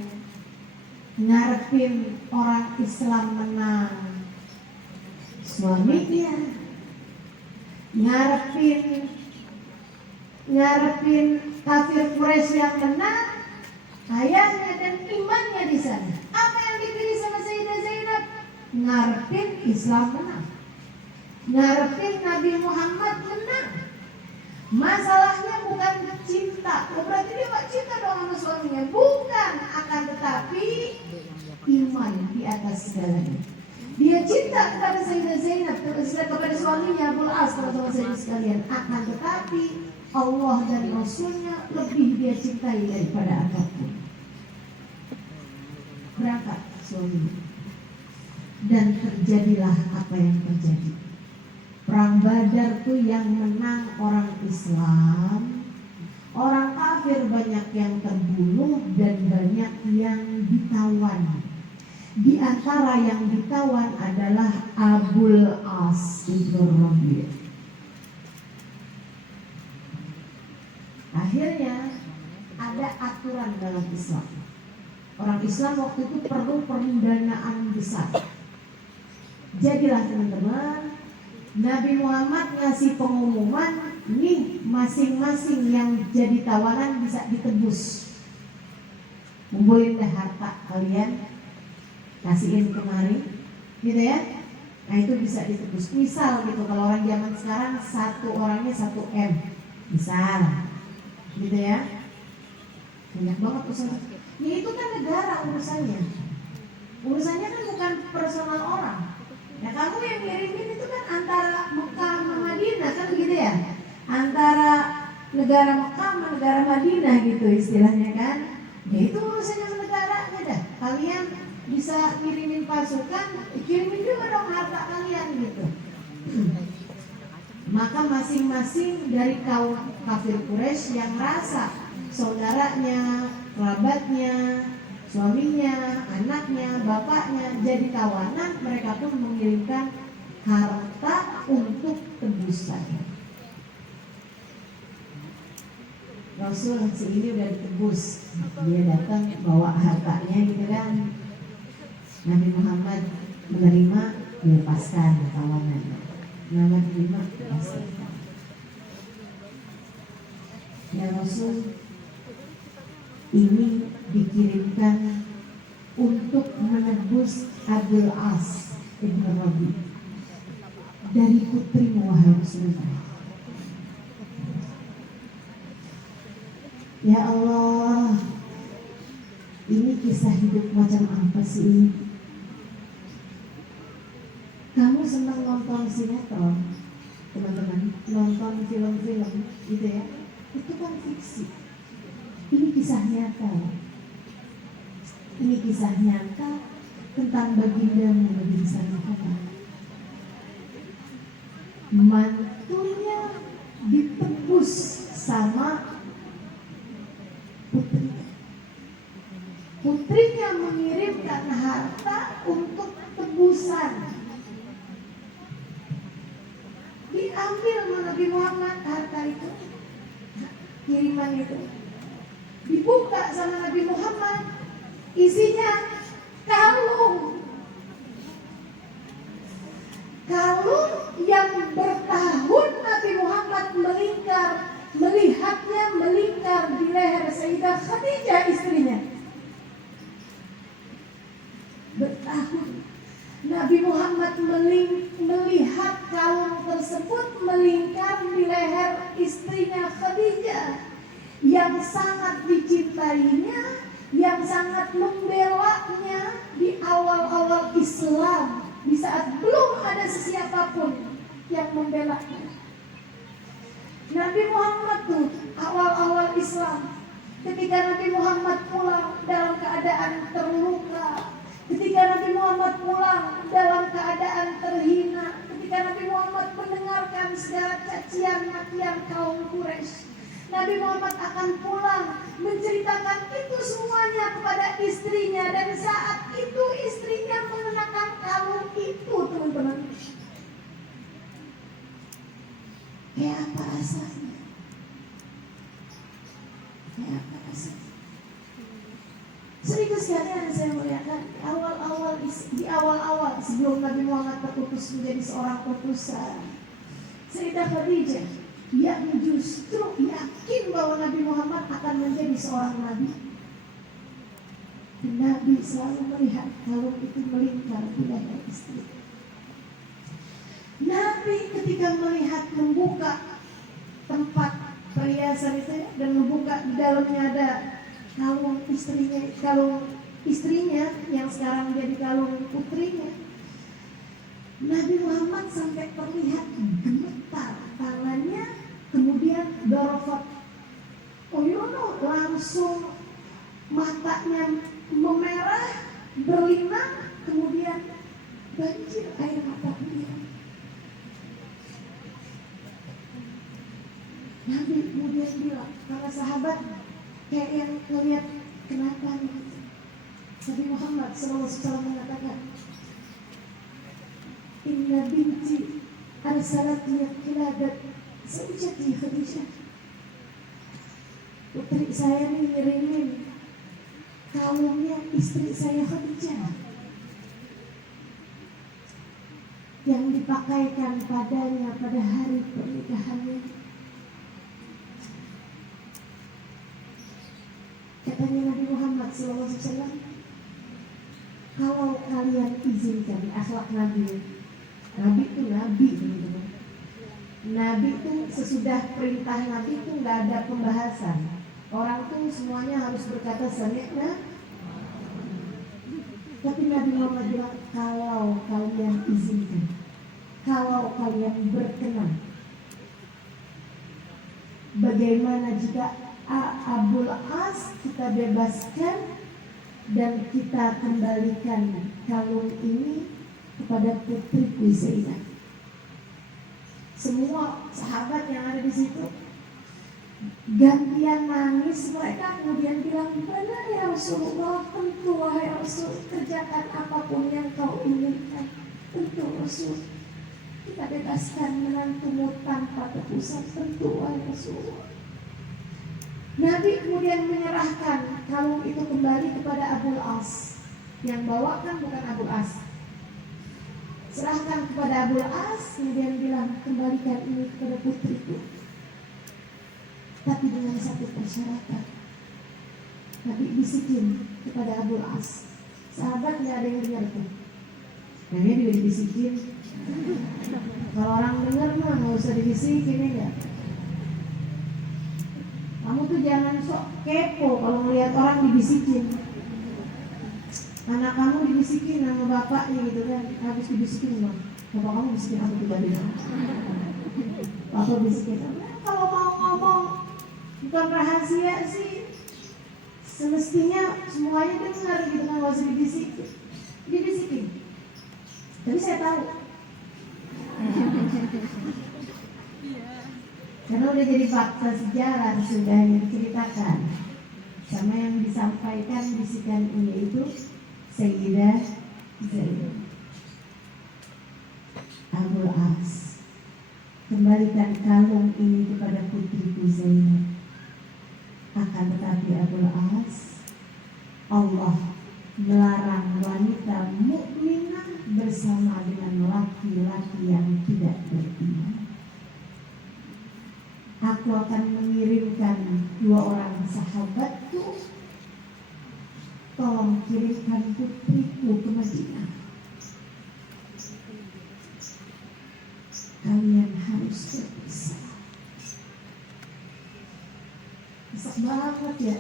Ngarepin orang Islam menang, suaminya ngarepin kafir Quraisy yang menang, ayahnya dan imannya di sana. Apa yang dipilih sama Sayyidah Zainab? Ngarepin Islam menang, ngarepin Nabi Muhammad menang. Masalahnya bukan cinta. Oh, berarti dia gak cinta dong sama suaminya. Bukan, akan tetapi iman di atas segalanya. Dia cinta kepada Sayyidah Zainab, kepada suaminya Abul As, teman-teman sekalian. Akan tetapi Allah dan Rasulnya lebih dia cintai daripada apapun. Berangkat suaminya, dan terjadilah apa yang terjadi. Perang Badar tuh yang menang orang Islam, orang kafir banyak yang terbunuh dan banyak yang ditawan. Di antara yang ditawan adalah Abul As ibn Rabi'. Akhirnya ada aturan dalam Islam. Orang Islam waktu itu perlu pendanaan besar. Jadilah teman-teman, Nabi Muhammad ngasih pengumuman, nih masing-masing yang jadi tawanan bisa ditebus. Ngumpulin deh harta kalian, kasihin kemari, gitu ya. Nah itu bisa ditebus. Misal gitu, kalau orang zaman sekarang satu orangnya 1 M, misal, gitu ya. Banyak banget usaha. Ya itu kan negara urusannya. Urusannya kan bukan personal orang. Ya kamu yang ngirimin itu kan antara Mekah sama Madinah kan begitu ya. Antara negara Mekah sama negara Madinah gitu istilahnya kan. Ya itu urusannya sama negaranya dah. Kalian bisa ngirimin pasukan, kirimin juga dong harta kalian gitu. Maka masing-masing dari kaum kafir Quraisy yang rasa saudaranya, kerabatnya, suaminya, anaknya, bapaknya jadi tawanan, mereka pun mengirimkan harta untuk tebusan. Rasul si ini udah ditebus, dia datang bawa hartanya gitu kan. Nabi Muhammad menerima, dilepaskan tawanannya. Muhammad menerima, dilepaskan. Ya Rasul, ini dikirimkan untuk menebus Abul As ibn Rabi' dari putrimu wahai Rasulullah. Ya Allah, ini kisah hidup macam apa sih? Kamu senang nonton sinetron, teman-teman, nonton film-film gitu ya? Itu kan fiksi. Ini kisah nyata. Ini kisah nyata tentang baginda Nabi Muhammad. Mantunya ditebus sama putrinya. Putrinya mengirimkan harta untuk tebusan. Diambil Nabi Muhammad harta itu, kiriman itu. Dibuka sama Nabi Muhammad, isinya kalung. Kalung yang bertahun Nabi Muhammad melihatnya melingkar di leher Sayyidah Khadijah istrinya. Bertahun Nabi Muhammad melihat kalung tersebut melingkar di leher istrinya Khadijah, yang sangat dicintainya, yang sangat membelanya di awal-awal Islam, di saat belum ada sesiapapun yang membelanya. Nabi Muhammad tuh awal-awal Islam, ketika Nabi Muhammad pulang dalam keadaan terluka, ketika Nabi Muhammad pulang dalam keadaan terhina, ketika Nabi Muhammad mendengarkan segala cacian makian kaum Quraisy, Nabi Muhammad akan pulang menceritakan itu semuanya kepada istrinya, dan saat itu istrinya mengenakan kalung itu, teman-teman. Kayak apa rasanya? Kayak apa rasanya? Serius sekalian saya melihatkan di awal-awal sebelum Nabi Muhammad terutus menjadi seorang utusan, Sayyidah Khadijah yang justru yakin bahwa Nabi Muhammad akan menjadi seorang nabi. Dan Nabi selalu melihat kalung itu melingkar di leher istri. Nabi ketika melihat membuka tempat perhiasan itu dan membuka di dalamnya ada kalung istrinya yang sekarang menjadi kalung putrinya. Nabi Muhammad sampai terlihat gemetar tangannya, kemudian dorofat Uyuno langsung matanya memerah, berlinang, kemudian banjir air mata beliau. Nabi kemudian bilang, para sahabat kayak yang ngeliat kenapa nih? Nabi Muhammad SAW mengatakan, Inna binti arsalat liat kiladat sejati Khadijah. Putri saya nih ngirimin kalungnya istri saya Khadijah yang dipakaikan padanya pada hari pernikahannya. Katanya Nabi Muhammad SAW, kalau kalian izinkan akhlak Nabi itu Nabi teman-teman. Nabi itu sesudah perintah Nabi itu nggak ada pembahasan. Orang tuh semuanya harus berkata sami'na. Tapi Nabi Muhammad bilang, kalau kalian izinkan, kalau kalian berkenan, bagaimana jika Abul As kita bebaskan dan kita kembalikan kalung ini kepada putriku Zainab. Semua sahabat yang ada di situ gantian nangis. Mereka kemudian bilang, benar ya Rasulullah, tentu wahai Rasul, kerjakan apapun yang kau inginkan. Tentu Rasul, kita bebaskan menantumu tanpa tebusan. Tentu wahai Rasulullah. Nabi kemudian menyerahkan kalung itu kembali kepada Abul As. Yang bawakan bukan Abul As. Serahkan kepada Abul As, kemudian bilang, kembalikan ini kepada putriku. Tapi dengan satu persyaratan. Nabi bisikin kepada Abul As. Sahabat gak ada yang dengar tuh. Namanya juga dibisikin. Kalau orang dengar mah gak usah dibisikin ya. Kamu tuh jangan sok kepo kalau melihat orang dibisikin. Anak kamu dibisikin sama bapaknya gitu kan, habis dibisikin bang, bapak kamu bisikin apa tuh tadi? Bapak bisikin, kalau mau ngomong bukan rahasia sih, semestinya semuanya dengar gitu kan, gak usah dibisikin. Tapi saya tahu, karena udah jadi fakta sejarah sudah yang diceritakan, sama yang disampaikan bisikan ini itu Sayyidah Zainab. Abul As, kembalikan kalung ini kepada putriku Zainab. Akan tetapi Abul As, Allah melarang wanita mukminah bersama dengan laki-laki yang tidak beriman. Aku akan mengirimkan 2 orang sahabatku. Tolong kirimkan putriku ke Madinah. Kalian harus berpisah. Besar banget ya.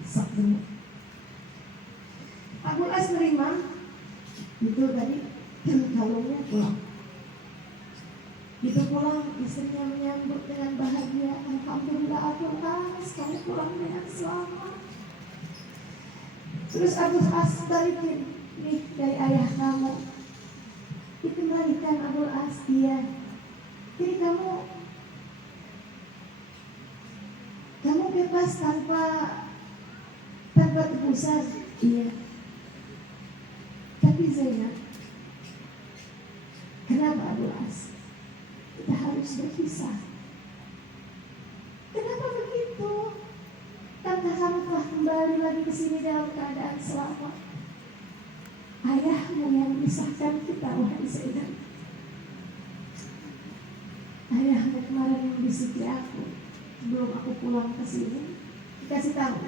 Besar banget. Abul As nerima. Itu tadi kalungnya pulang. Itu pulang, istrinya menyambut dengan bahagia. Alhamdulillah Abul As, kamu pulang dengan selamat. Terus Abul As balikin, nih dari ayah kamu. Dikembalikan Abul As, dia. Jadi kamu bebas tanpa tebusan. Iya. Tapi Zainab, kenapa Abul As? Kita harus berpisah. Kenapa begitu? Karena kamu telah kembali lagi ke sini dalam keadaan selamat. Ayahmu yang memisahkan kita, wahai Zainab. Ayahmu kemarin membisiki aku sebelum aku pulang ke sini. Dikasih tahu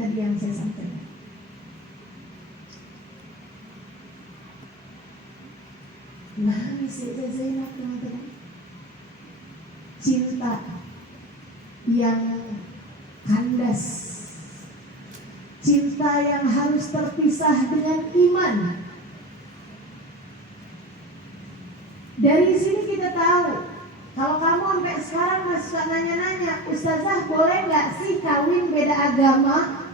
tadi yang saya sampaikan. Nangis Sayyidah Zainab teman-teman. cinta yang kandas, cinta yang harus terpisah dengan iman. Dari sini kita tahu, kalau kamu sampai sekarang masih suka nanya-nanya, Ustazah boleh nggak sih kawin beda agama?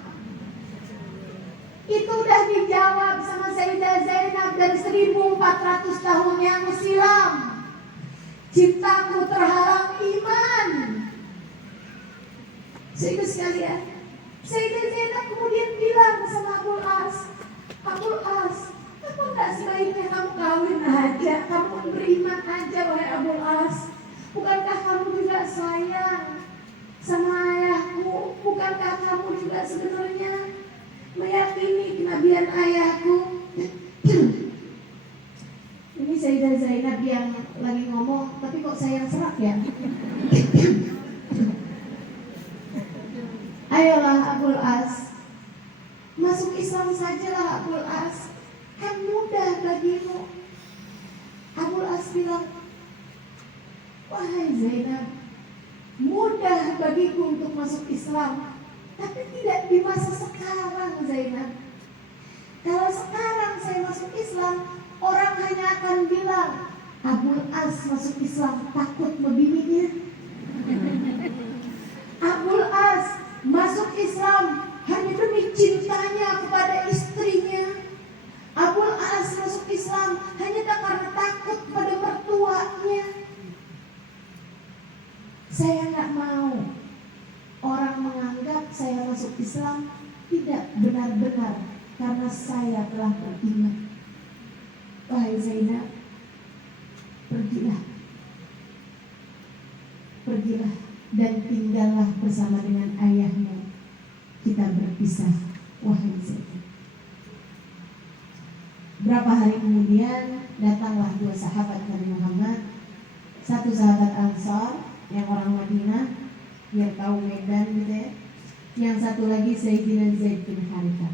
Itu udah dijawab sama Sayyidah Zainab dari 1400 tahun yang silam. Cintaku terhalang iman. Sehingga sekalian, Sayyidah Zainab kemudian bilang sama Abul As, Abul As, apa nggak sebaiknya kamu kawin aja, kamu beriman aja wahai Abul As. Bukankah kamu juga sayang sama ayahku? Bukankah kamu juga sebenarnya meyakini kenabian ayahku? Ini Sayyidah Zainab yang lagi ngomong, tapi kok saya yang serak ya? Ayolah Abul As, masuk Islam sajalah Abul As, kan mudah bagimu. Abul As bilang, wahai Zainab, mudah bagiku untuk masuk Islam, tapi tidak di masa sekarang Zainab. Kalau sekarang saya masuk Islam, orang hanya akan bilang, Abul As masuk Islam takut membininya. Abul As masuk Islam hanya demi cintanya kepada istrinya. Abul As masuk Islam hanya karena takut pada mertuanya. Saya nggak mau orang menganggap saya masuk Islam tidak benar-benar karena saya telah beriman. Wahai Zainab, pergilah dan tinggallah bersama dengan ayahmu. Kita berpisah, wahai Zainab. Berapa hari kemudian datanglah dua sahabat Nabi Muhammad, satu sahabat Ansar yang orang Madinah, biar tahu Medan gitu ya. Yang satu lagi Sayyidina Zaid bin Harithah.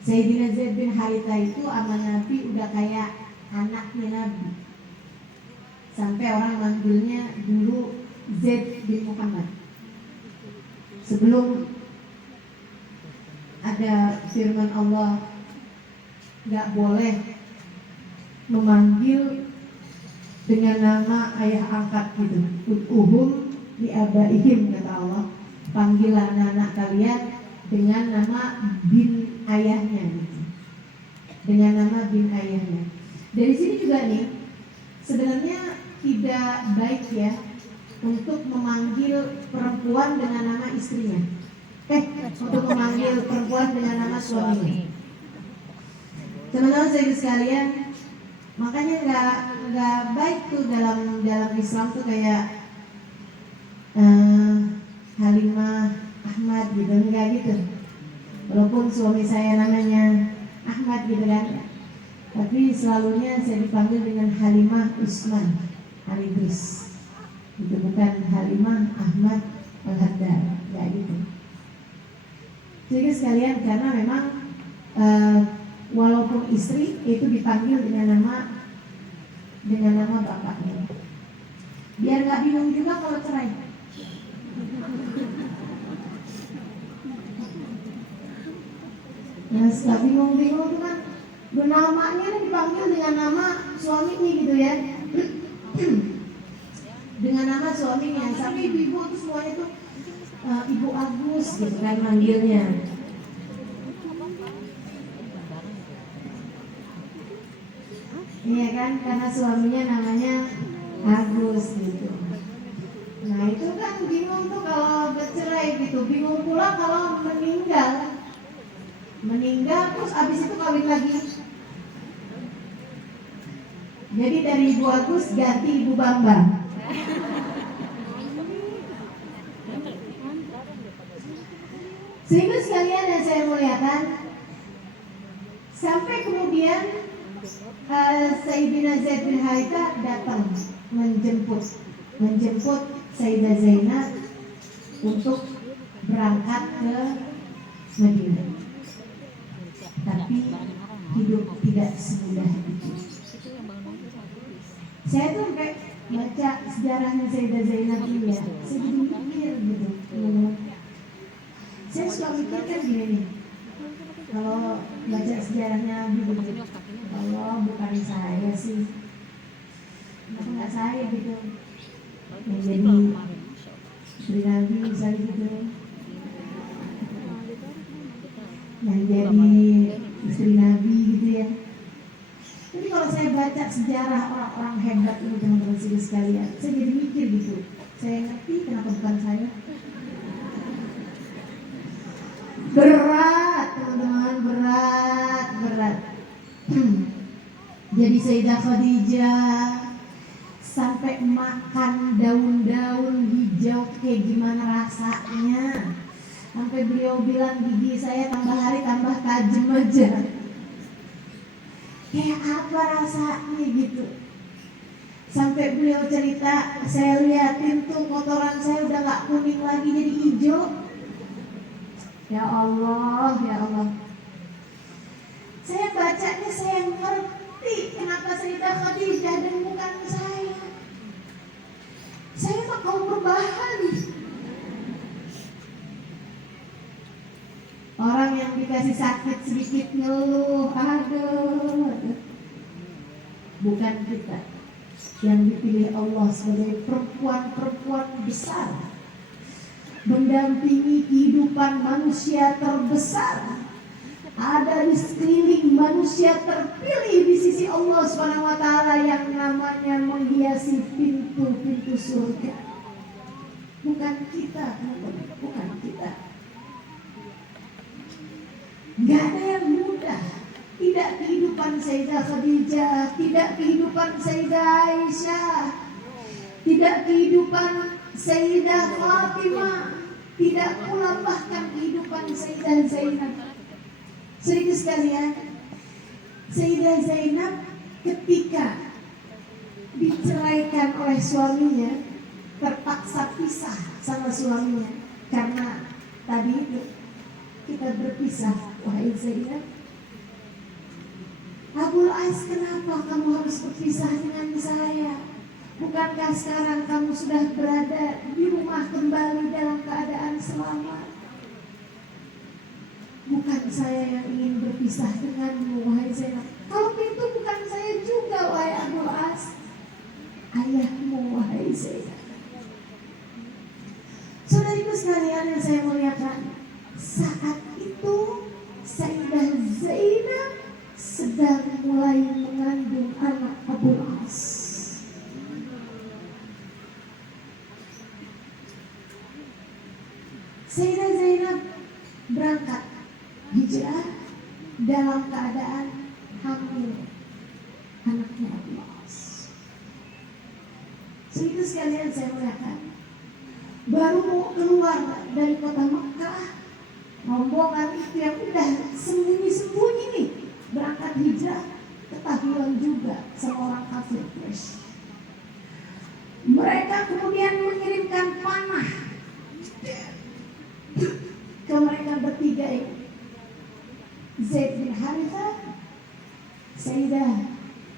Sayyidina Zaid bin Harithah itu sama Nabi udah kayak anaknya Nabi. Sampai orang manggilnya dulu Zaid bin Muhammad. Sebelum ada firman Allah gak boleh memanggil dengan nama ayah angkat gitu. Ud'uhum li abaihim, kata Allah. Panggilah anak kalian dengan nama bin ayahnya gitu. Dengan nama bin ayahnya. Dari sini juga nih, sebenarnya tidak baik ya untuk memanggil perempuan dengan nama istrinya. Untuk memanggil perempuan dengan nama suaminya. Teman-teman saya sekalian, makanya nggak baik tuh dalam Islam tuh kayak Halimah, Ahmad gitu, enggak gitu. Walaupun suami saya namanya Ahmad gitu kan, tapi selalunya saya dipanggil dengan Halimah Usman Alidris. Itu bukan Halimah Ahmad Al-Haddad, enggak gitu. Jadi sekalian, karena memang walaupun istri itu dipanggil dengan nama bapaknya, biar nggak bingung juga kalau cerai. Nah, setelah bingung-bingung itu kan namanya dipanggil dengan nama suaminya gitu ya. Dengan nama suaminya, tapi ibu itu semuanya tuh Ibu Agus gitu kan manggilnya. Iya kan, karena suaminya namanya Agus gitu. Nah itu kan bingung tuh kalau bercerai gitu. Bingung pula kalau meninggal terus abis itu kawin lagi. Jadi dari Ibu Agus ganti Ibu Bambang. Sehingga sekalian yang saya muliakan, sampai kemudian Sayyidina Zaid bin Harithah datang menjemput Sayyidah Zainab untuk berangkat ke Madinah. Tapi hidup tidak semudah itu. Saya tuh sampai baca sejarahnya Sayyidah Zainab ini ya, saya jadi mikir gitu. Saya suka mikir kan gini nih, kalau baca sejarahnya gitu, kalau bukan saya sih, kenapa nggak saya gitu, yang jadi istri Nabi misalnya gitu, yang jadi istri Nabi gitu ya. Tapi kalau saya baca sejarah orang-orang hebat ini teman-teman sekalian, saya jadi mikir gitu, saya ngerti kenapa bukan saya. Berat teman-teman, berat. Jadi Sayyidah Khadijah sampai makan daun-daun hijau kayak gimana rasanya, sampai beliau bilang gigi saya tambah hari tambah tajam aja. Kayak apa rasanya gitu. Sampai beliau cerita, saya liatin tuh kotoran saya udah gak kuning lagi jadi hijau. Ya Allah, ya Allah. Saya bacanya saya ngerti kenapa Sayyidah Khadijah dan bukan saya. Saya mah kaum berbahan. Orang yang dikasih sakit sedikit ngeluh, aduh. Bukan kita yang dipilih Allah sebagai perempuan-perempuan besar, mendampingi kehidupan manusia terbesar, ada di sekeliling manusia terpilih di sisi Allah SWT yang namanya menghiasi pintu-pintu surga. Bukan kita, bukan kita. Gak ada yang mudah. Tidak kehidupan Sayyidah Khadijah, tidak kehidupan Sayyidah Aisyah, tidak kehidupan Sayyidah Fatimah, tidak pula bahkan kehidupan Sayyidah Zainab. Saudara sekalian, Sayyidah Zainab ketika diceraikan oleh suaminya, terpaksa pisah sama suaminya karena tadi itu kita berpisah. Wahai Zainab, Abul As, kenapa kamu harus berpisah dengan saya? Bukankah sekarang kamu sudah berada di rumah kembali dalam keadaan selamat? Bukan saya yang ingin berpisah denganmu, wahai Zainab. Kalau itu bukan saya juga, wahai Abul As. Ayahmu, wahai Zainab. Saudariku sekalian yang saya muliakan, saat itu Sayyidah Zainab sedang mulai mengandung anak Abul As. Sayyidah Zainab berangkat hijrah dalam keadaan hamil anaknya Abul As. Segitu sekalian saya melihat, baru mau keluar dari kota Mekah, rombongan itu yang udah sembunyi-sembunyi nih berangkat hijrah, ketahuan juga sama orang kafir Quraisy. Mereka kemudian mengirimkan panah ke mereka bertiga ini, Zaid bin Harithah, Sayyidah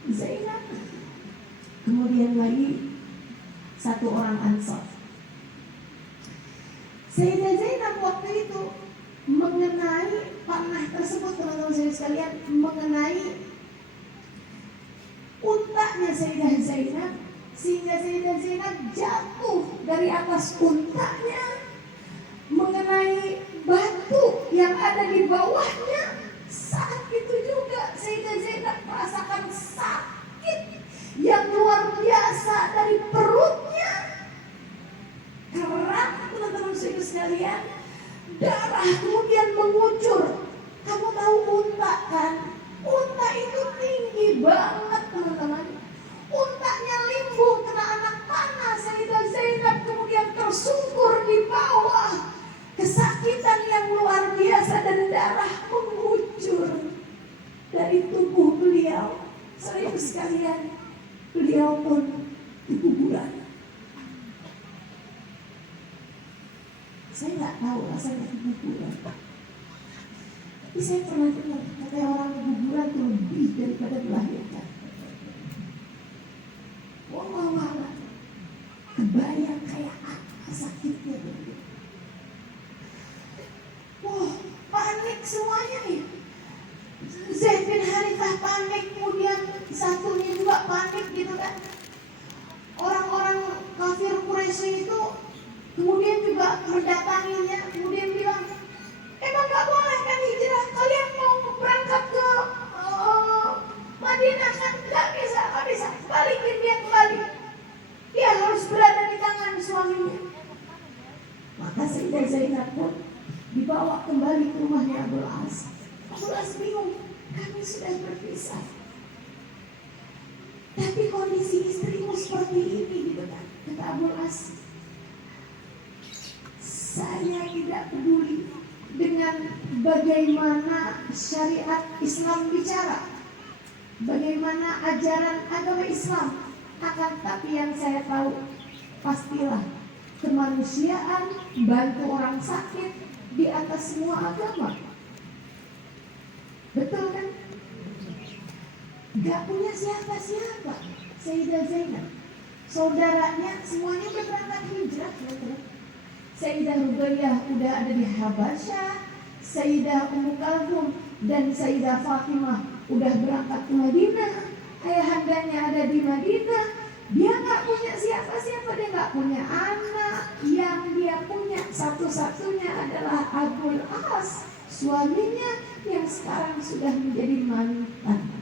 Zainab, kemudian lagi satu orang Ansar. Sayyidah Zainab waktu itu mengenai panah tersebut, teman-teman sekalian, mengenai untanya Sayyidah Zainab, sehingga Sayyidah Zainab jatuh dari atas untanya, mengenai batu yang ada di bawahnya. Saat itu juga Sayyidah Zainab merasakan sakit yang luar biasa dari perutnya. Kerak, teman-teman sekalian, darah kemudian mengucur. Kamu tahu unta kan? Unta itu tinggi banget, teman-teman. Untanya limbung kena anak panah. Sayyidah Zainab kemudian tersungkur di bawah. Kesakitan yang luar biasa dan darah mengucur dari tubuh beliau. Saudara sekalian, beliau pun di kuburan. Saya nggak tahu rasanya di kuburan. Tapi saya pernah dengar katanya orang di kuburan itu lebih daripada melahirkan. Wallahu a'lam. kebayang kayak apa sakitnya. Wah, panik semuanya nih. Zaid bin Harithah panik, kemudian satunya juga panik gitu kan. Orang-orang kafir Quraisy itu kemudian juga mendatanginya, kemudian bilang, emang gak boleh kan hijrah? Kalian mau berangkat ke Madinah kan? Gak bisa, balikin dia kembali. Dia harus berada di tangan suaminya. Maka Sayyidah Zainab pun dibawa kembali ke rumahnya Abul As. Abul As bingung, kami sudah berpisah. Tapi kondisi istrimu seperti ini gitu kan. Kata Abul As, saya tidak peduli dengan bagaimana syariat Islam bicara, bagaimana ajaran agama Islam. Akan tapi yang saya tahu, pastilah kemanusiaan, bantu orang sakit di atas semua agama. Betul kan? Gak punya siapa-siapa Sayyidah Zainab. Saudaranya semuanya udah berangkat hijrah. Sayyidah Ruqayyah udah ada di Habasyah, Sayyidah Ummu Kalthum dan Sayyidah Fatimah udah berangkat ke Madinah. Ayahandanya ada di Madinah. Dia gak punya siapa-siapa, dia gak punya anak. Yang dia punya satu-satunya adalah Abul As, suaminya yang sekarang sudah menjadi mantan.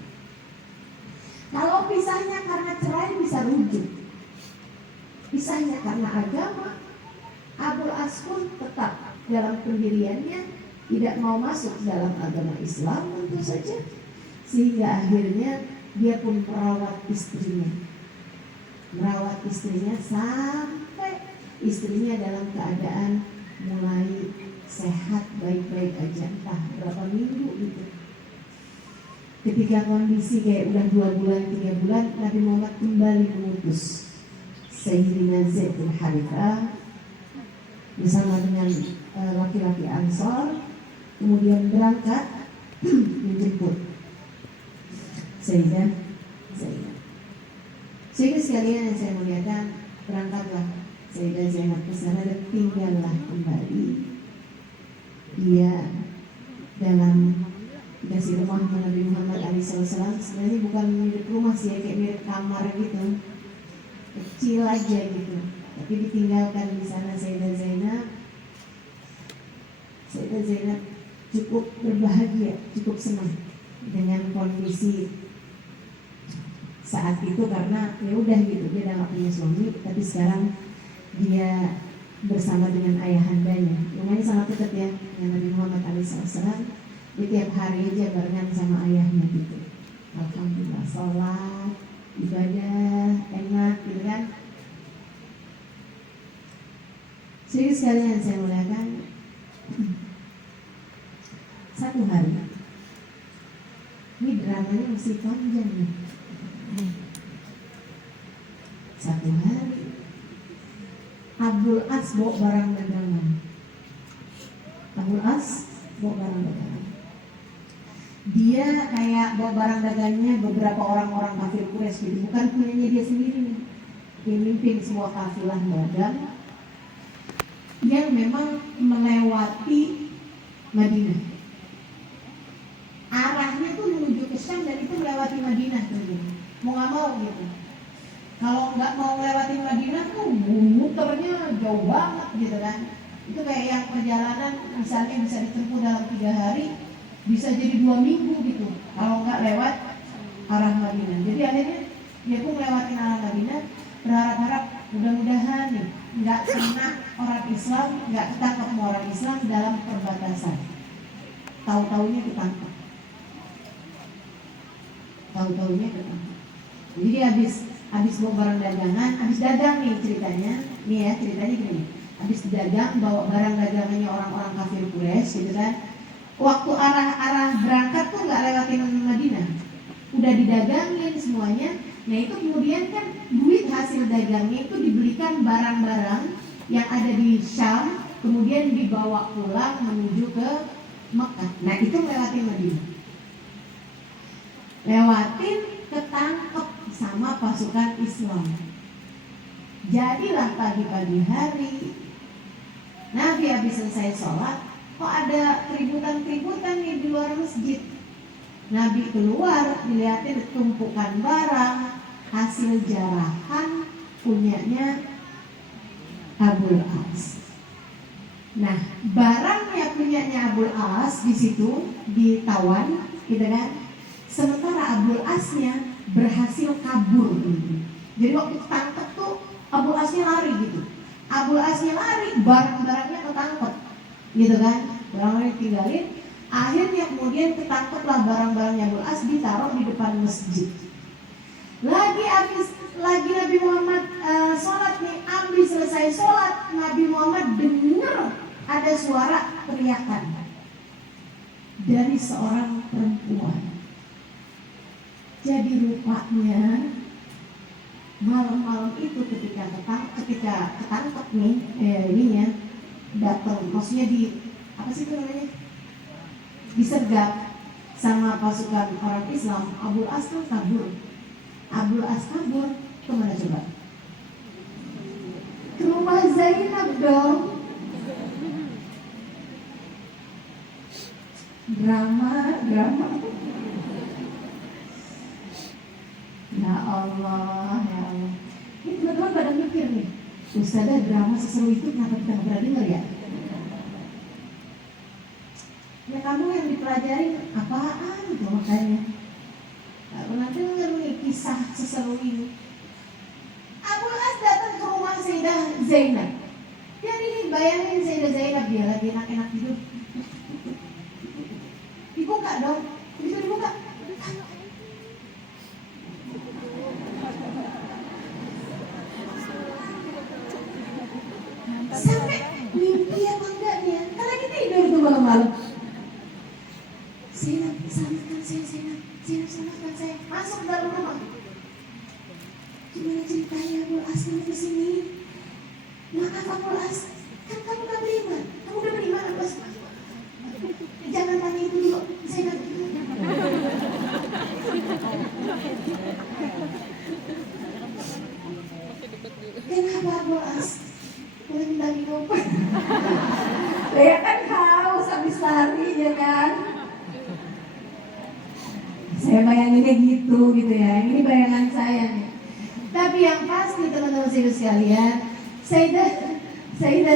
Kalau pisahnya karena cerai bisa rujuk. Pisahnya karena agama, Abul As pun tetap dalam pendiriannya tidak mau masuk dalam agama Islam tentu saja. Sehingga akhirnya dia pun merawat istrinya sampai istrinya dalam keadaan mulai sehat baik-baik aja, entah berapa minggu gitu. Ketika kondisi kayak udah 2 bulan, 3 bulan, Nabi Muhammad kembali mengutus Sayyidina Zaid bin Harithah bersama dengan laki-laki Ansar, kemudian berangkat menjemput Sayyidah Zainab. Sehingga sekalian yang saya muliakan, berangkatlah Sayyidah Zainab ke sana dan tinggallah kembali dia dalam dikasih rumah Nabi Muhammad SAW. Sebenarnya bukan mirip rumah sih ya, kayak mirip kamar gitu, kecil aja gitu. Tapi ditinggalkan di sana Sayyidah Zainab. Sayyidah Zainab cukup berbahagia, cukup senang dengan kondisi saat itu, karena ya udah gitu, dia udah gak punya suami, tapi sekarang dia bersama dengan ayahandanya. Rumahnya sangat dekat ya dengan Nabi Muhammad SAW. Dia tiap hari aja barengan sama ayahnya gitu. Alhamdulillah, sholat, ibadah, enak gitu kan. Jadi sekalian saya muliakan, satu hari, ini dramanya masih panjang nih. Satu hari Abul As bawa barang dagangan. Abul As bawa barang dagangan. Dia kayak bawa barang dagangnya beberapa orang-orang kafir Quraisy gitu. Bukan punyanya dia sendiri nih. Dia mimpin sebuah kafilah dagang yang memang melewati Madinah. Arahnya tuh menuju ke Syam dan itu melewati Madinah tuh. Mau gak mau gitu. Kalau nggak mau lewatin Madinah tuh muternya jauh banget gitu kan. Itu kayak yang perjalanan misalnya bisa ditempuh dalam 3 hari, bisa jadi 2 minggu gitu kalau nggak lewat arah Madinah. Jadi akhirnya dia pun lewatin arah Madinah, berharap-harap mudah-mudahan nih nggak kena orang Islam, nggak ketangkap sama orang Islam dalam perbatasan. Tahu-taunya ketangkap. Jadi habis bawa barang dagangan, habis dagang nih ceritanya gini. Habis dagang bawa barang dagangannya orang-orang kafir Quraisy gitu kan. Waktu arah berangkat tuh nggak lewatin Madinah, udah didagangin semuanya. Nah itu kemudian kan duit hasil dagangnya itu dibelikan barang-barang yang ada di Syam, kemudian dibawa pulang menuju ke Mekah. Nah itu lewatin Madinah, ketangkep sama pasukan Islam. Jadilah pagi-pagi hari Nabi habis selesai sholat, kok ada keributan-keributan nih di luar masjid. Nabi keluar, dilihatin tumpukan barang hasil jarahan punyanya Abul As. Nah, barangnya punyanya Abul As di situ ditawan, gitu kan? Sementara Abul Asnya berhasil kabur. Jadi waktu ketangkep tuh Abul Asnya lari gitu. Abul Asnya lari, barang-barangnya ketangkep, gitu kan? Barang-barangnya tinggalin. Akhirnya kemudian ketangkeplah barang-barangnya Abul As, ditaruh di depan masjid. Lagi Nabi Muhammad sholat nih, habis selesai sholat, Nabi Muhammad dengar ada suara teriakan dari seorang perempuan. Jadi rupanya malam-malam itu ketika ketangkep nih, ininya datang, maksudnya apa sih itu namanya? Disergap sama pasukan orang Islam. Abul As kan kabur. Abul As kabur kemana coba? Ke rumah Zainab dong. Drama. Ya Allah. Ini teman-teman pada mikir nih, Ustazah, drama seseru itu kenapa kita nggak pernah dengar ya? Ya kamu yang dipelajarin apaan tuh makanya nggak pernah dengar nih kisah seseru ini. Abul As datang ke rumah Sayyidah Zainab. Jadi ini bayangin Sayyidah Zainab, dia lagi enak-enak tidur. Dibuka dong, begitu dibuka. Sampai mimpi apa enggak nih? Kan lagi tidur tuh malam-malam. Zainab, selamatkan saya, Zainab, selamatkan saya. Masuk dalam rumah. Gimana ceritanya Abul As ke sini? Maaf Abul As, kan kamu udah beriman. Kamu udah beriman Abul As? Jangan tanya itu dulu, Zainab. Kenapa Abul As? Boleh minta minum? Ya kan haus habis lari ya kan? Saya bayanginnya gitu ya. Ini bayangan saya nih. Tapi yang pasti teman-teman sekalian, Sayyidah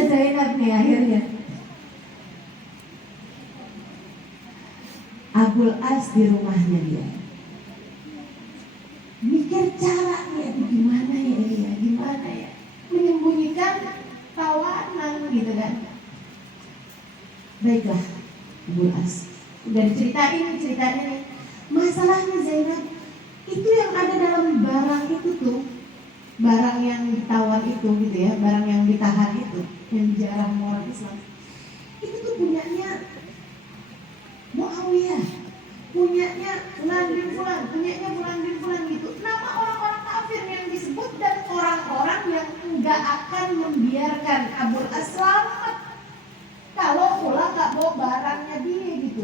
Zainab nih akhirnya Abul As di rumahnya dia. Mikir caranya gimana ya ini ya, gimana ya menyembunyikan tawanan gitu kan. Baiklah Abul As, udah diceritain ceritanya nih. Masalahnya Zainab, itu yang ada dalam barang itu tuh, barang yang ditawan itu gitu ya, barang yang ditahan itu, yang dijarah orang Islam, itu tuh punyanya Muawiyah, punyanya Fulan bin Fulan, punyanya Fulan bin Fulan gitu. Nama orang-orang kafir yang disebut dan orang-orang yang enggak akan membiarkan Abul As selamat kalau pula gak bawa barangnya dia gitu.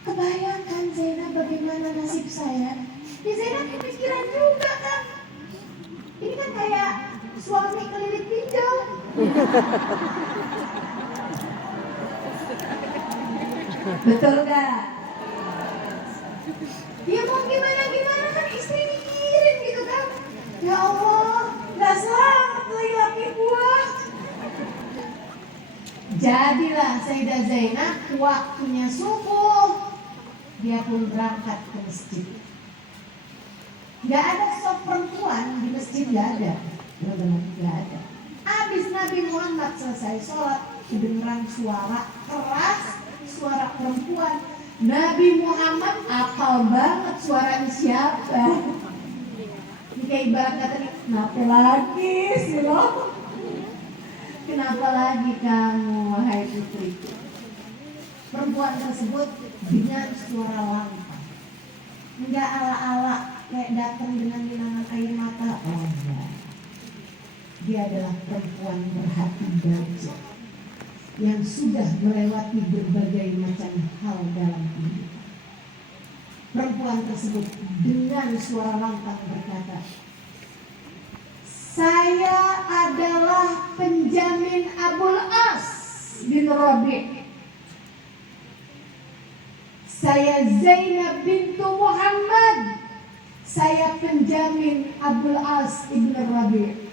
Kebayangkan Zainab bagaimana nasib saya. Ya Zainab kepikiran juga kan. Ini kan kayak suami kelilit pinjol. Betul gak? Dia mau gimana kan istri mikirin gitu kan. Ya Allah, gak selamat laki-laki gua. Jadilah Sayyidah Zainab waktunya subuh, dia pun berangkat ke masjid. Gak ada sosok perempuan di masjid, gak ada. Gak ada. Abis Nabi Muhammad selesai sholat, kedengeran suara keras, suara perempuan. Nabi Muhammad hafal banget suaranya siapa. Ini kayak ibarat kata nih, kenapa lagi sih lo? Kenapa lagi kamu, wahai putriku? Perempuan tersebut dengan suara lantang, enggak ala-ala kayak datang dengan genangan air mata. Oh enggak. Dia adalah perempuan berhati baja yang sudah melewati berbagai macam hal dalam hidup. Perempuan tersebut dengan suara lantang berkata, bin Rabi'. Saya Zainab bintu Muhammad. Saya penjamin Abdul As ibn Rabi'.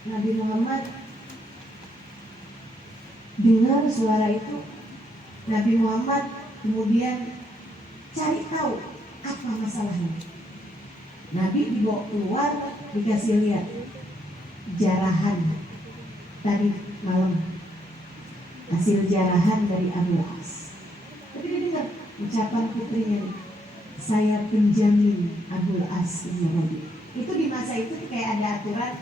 Nabi Muhammad dengar suara itu. Nabi Muhammad kemudian cari tahu apa masalahnya. Nabi dibawa keluar, dikasih lihat jarahan tadi malam, hasil jarahan dari Abdul As. Tapi dia dengar ucapan putrinya, saya penjamin Abdul As bin Rabi'. Itu di masa itu kayak ada aturan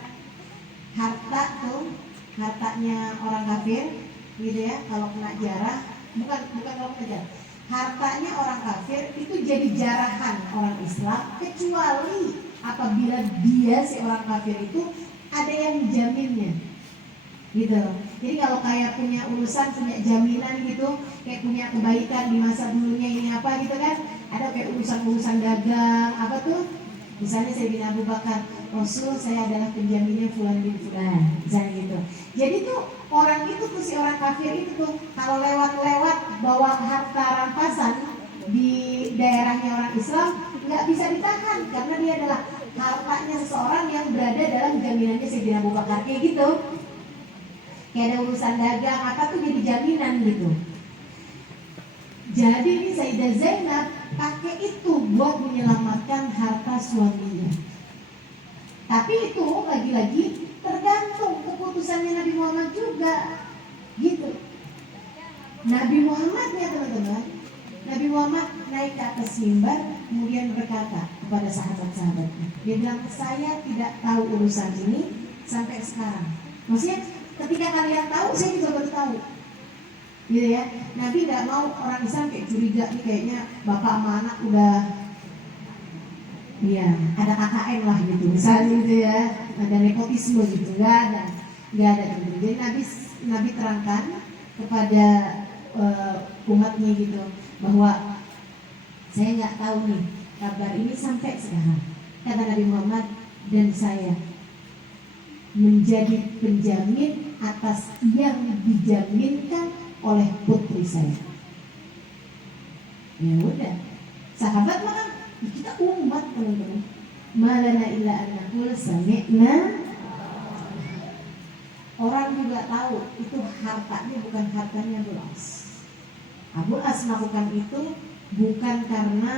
harta tuh, hartanya orang kafir gitu ya, kalau kena jarah, bukan kalau kena jarah, hartanya orang kafir itu jadi jarahan orang Islam, kecuali apabila dia si orang kafir itu ada yang menjaminnya gitu. Jadi kalau kayak punya urusan, punya jaminan gitu, kayak punya kebaikan di masa dulunya ini apa gitu kan, ada kayak urusan dagang apa tuh, misalnya saya bin Abu Bakar, Rasul saya adalah penjaminnya fulan bin fulan, misalnya gitu. Jadi tuh orang itu tuh, si orang kafir itu tuh kalau lewat-lewat bawa harta rampasan di daerahnya orang Islam nggak bisa ditahan, karena dia adalah hartanya seseorang yang berada dalam jaminannya Sayyidina Abu Bakar, kayak gitu. Kayak ada urusan dagang apa tuh jadi jaminan gitu. Jadi ini Sayyidah Zainab pakai itu buat menyelamatkan harta suaminya. Tapi itu lagi-lagi tergantung keputusannya Nabi Muhammad juga gitu. Nabi Muhammadnya teman-teman, Nabi Muhammad naik ke atas mimbar kemudian berkata kepada sahabat-sahabatnya, dia bilang, saya tidak tahu urusan ini sampai sekarang. Maksudnya ketika kalian tahu, saya juga baru tahu gitu ya. Nabi nggak mau orang Islam kayak curiga nih, kayaknya bapak sama anak udah iya, ada KKN lah gitu, misalnya gitu ya, ada nepotisme gitu, nggak ada gitu. Jadi Nabi terangkan kepada umatnya gitu, bahwa saya nggak tahu nih kabar ini sampai sekarang. Kata Nabi Muhammad, dan saya menjadi penjamin atas yang dijaminkan oleh putri saya. Ya udah, sahabat mah kita umat teman-teman, malana illa annaqul sami'na. Orang juga tahu itu hartanya bukan hartanya Abul As. Abul As melakukan itu bukan karena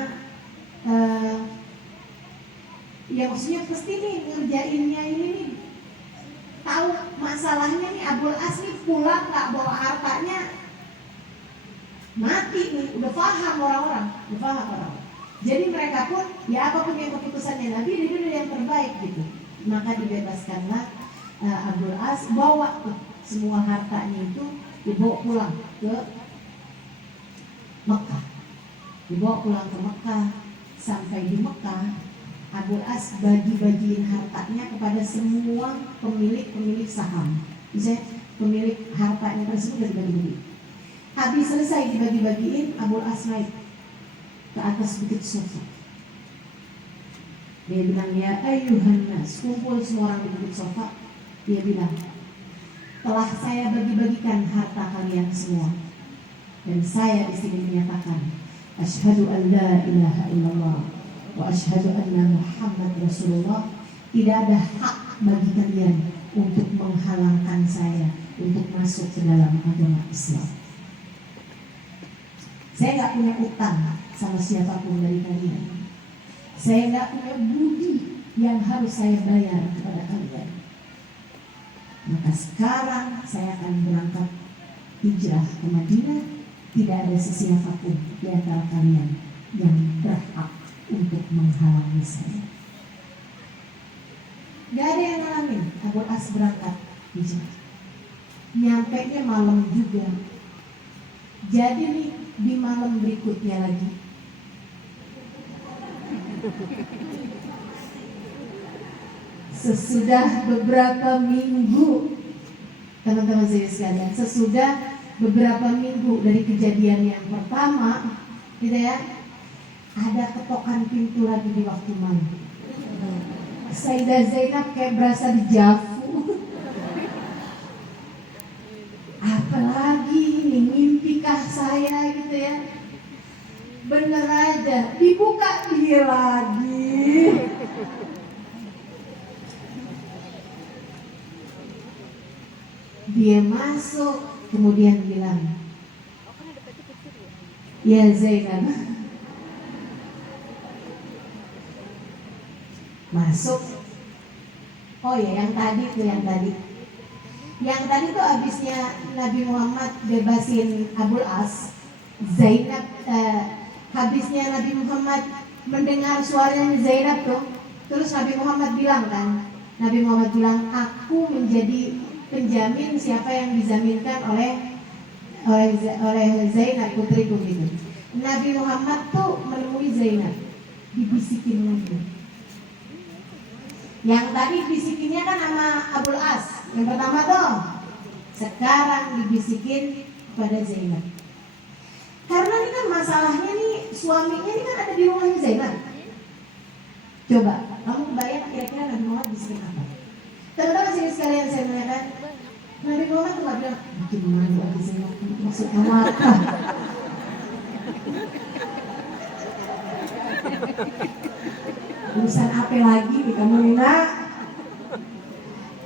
ya maksudnya pasti nih ngerjainnya ini nih, tahu masalahnya nih, Abul As nih pulang nggak bawa hartanya, mati nih, udah paham orang-orang. Jadi mereka pun ya apapun yang keputusannya Nabi, dia dulu yang terbaik gitu. Maka dibebaskanlah Abul As, bawa semua hartanya itu dibawa pulang ke Mekah. Dibawa pulang ke Mekah. Sampai di Mekah, Abul As bagi-bagiin hartanya kepada semua pemilik saham. Misalnya pemilik hartanya tersebut dibagi-bagi. Habis selesai dibagi-bagiin, Abul As naik ke atas bukit Sofa. Dia bilang, ya ayuhan nas, kumpul semua orang di bukit Sofa. Dia bilang, telah saya bagi-bagikan harta kalian semua, dan saya di sini menyatakan, asyhadu an la ilaha illallah wa asyhadu anna Muhammad Rasulullah. Tidak ada hak bagi kalian untuk menghalangkan saya untuk masuk ke dalam agama Islam. Saya nggak punya utang sama siapapun dari kalian. Saya nggak punya budi yang harus saya bayar kepada kalian. Maka sekarang saya akan berangkat hijrah ke Madinah. Tidak ada sesiapapun di antara kalian yang berhak untuk menghalangi saya. Gak ada yang ngalamin. Abul As berangkat hijrah. Nyampainya malam juga. Jadi nih di malam berikutnya lagi, sesudah beberapa minggu, teman-teman saya sekalian, sesudah beberapa minggu dari kejadian yang pertama, gitu ya, ada ketokan pintu lagi di waktu malam. Sayyidah Zainab kayak berasa dijafu. saya gitu ya. Bener aja, dibuka dia lagi. Dia masuk, kemudian bilang, ya Zainab. Masuk. Oh ya, yang tadi tuh Yang tadi tuh abisnya Nabi Muhammad bebasin Abul As, Zainab, habisnya Nabi Muhammad mendengar suaranya Zainab tuh, terus Nabi Muhammad bilang kan, aku menjadi penjamin siapa yang dijaminkan oleh Zainab putriku gitu. Nabi Muhammad tuh menemui Zainab, dibisikin lagi. Yang tadi bisikinnya kan sama Abul As, yang pertama tuh. Sekarang dibisikin kepada Zainab. Karena ini kan masalahnya nih, suaminya ini kan ada di rumahnya Zainab. Coba, kamu bayang kira-kira Nabi Muhammad bisikin apa? Teman-teman sini sekalian saya menanyakan, Nabi Muhammad tuh gak bilang, gimana lagi Zainab, maksud kamu apa? Urusan apa lagi nih kamu Nina?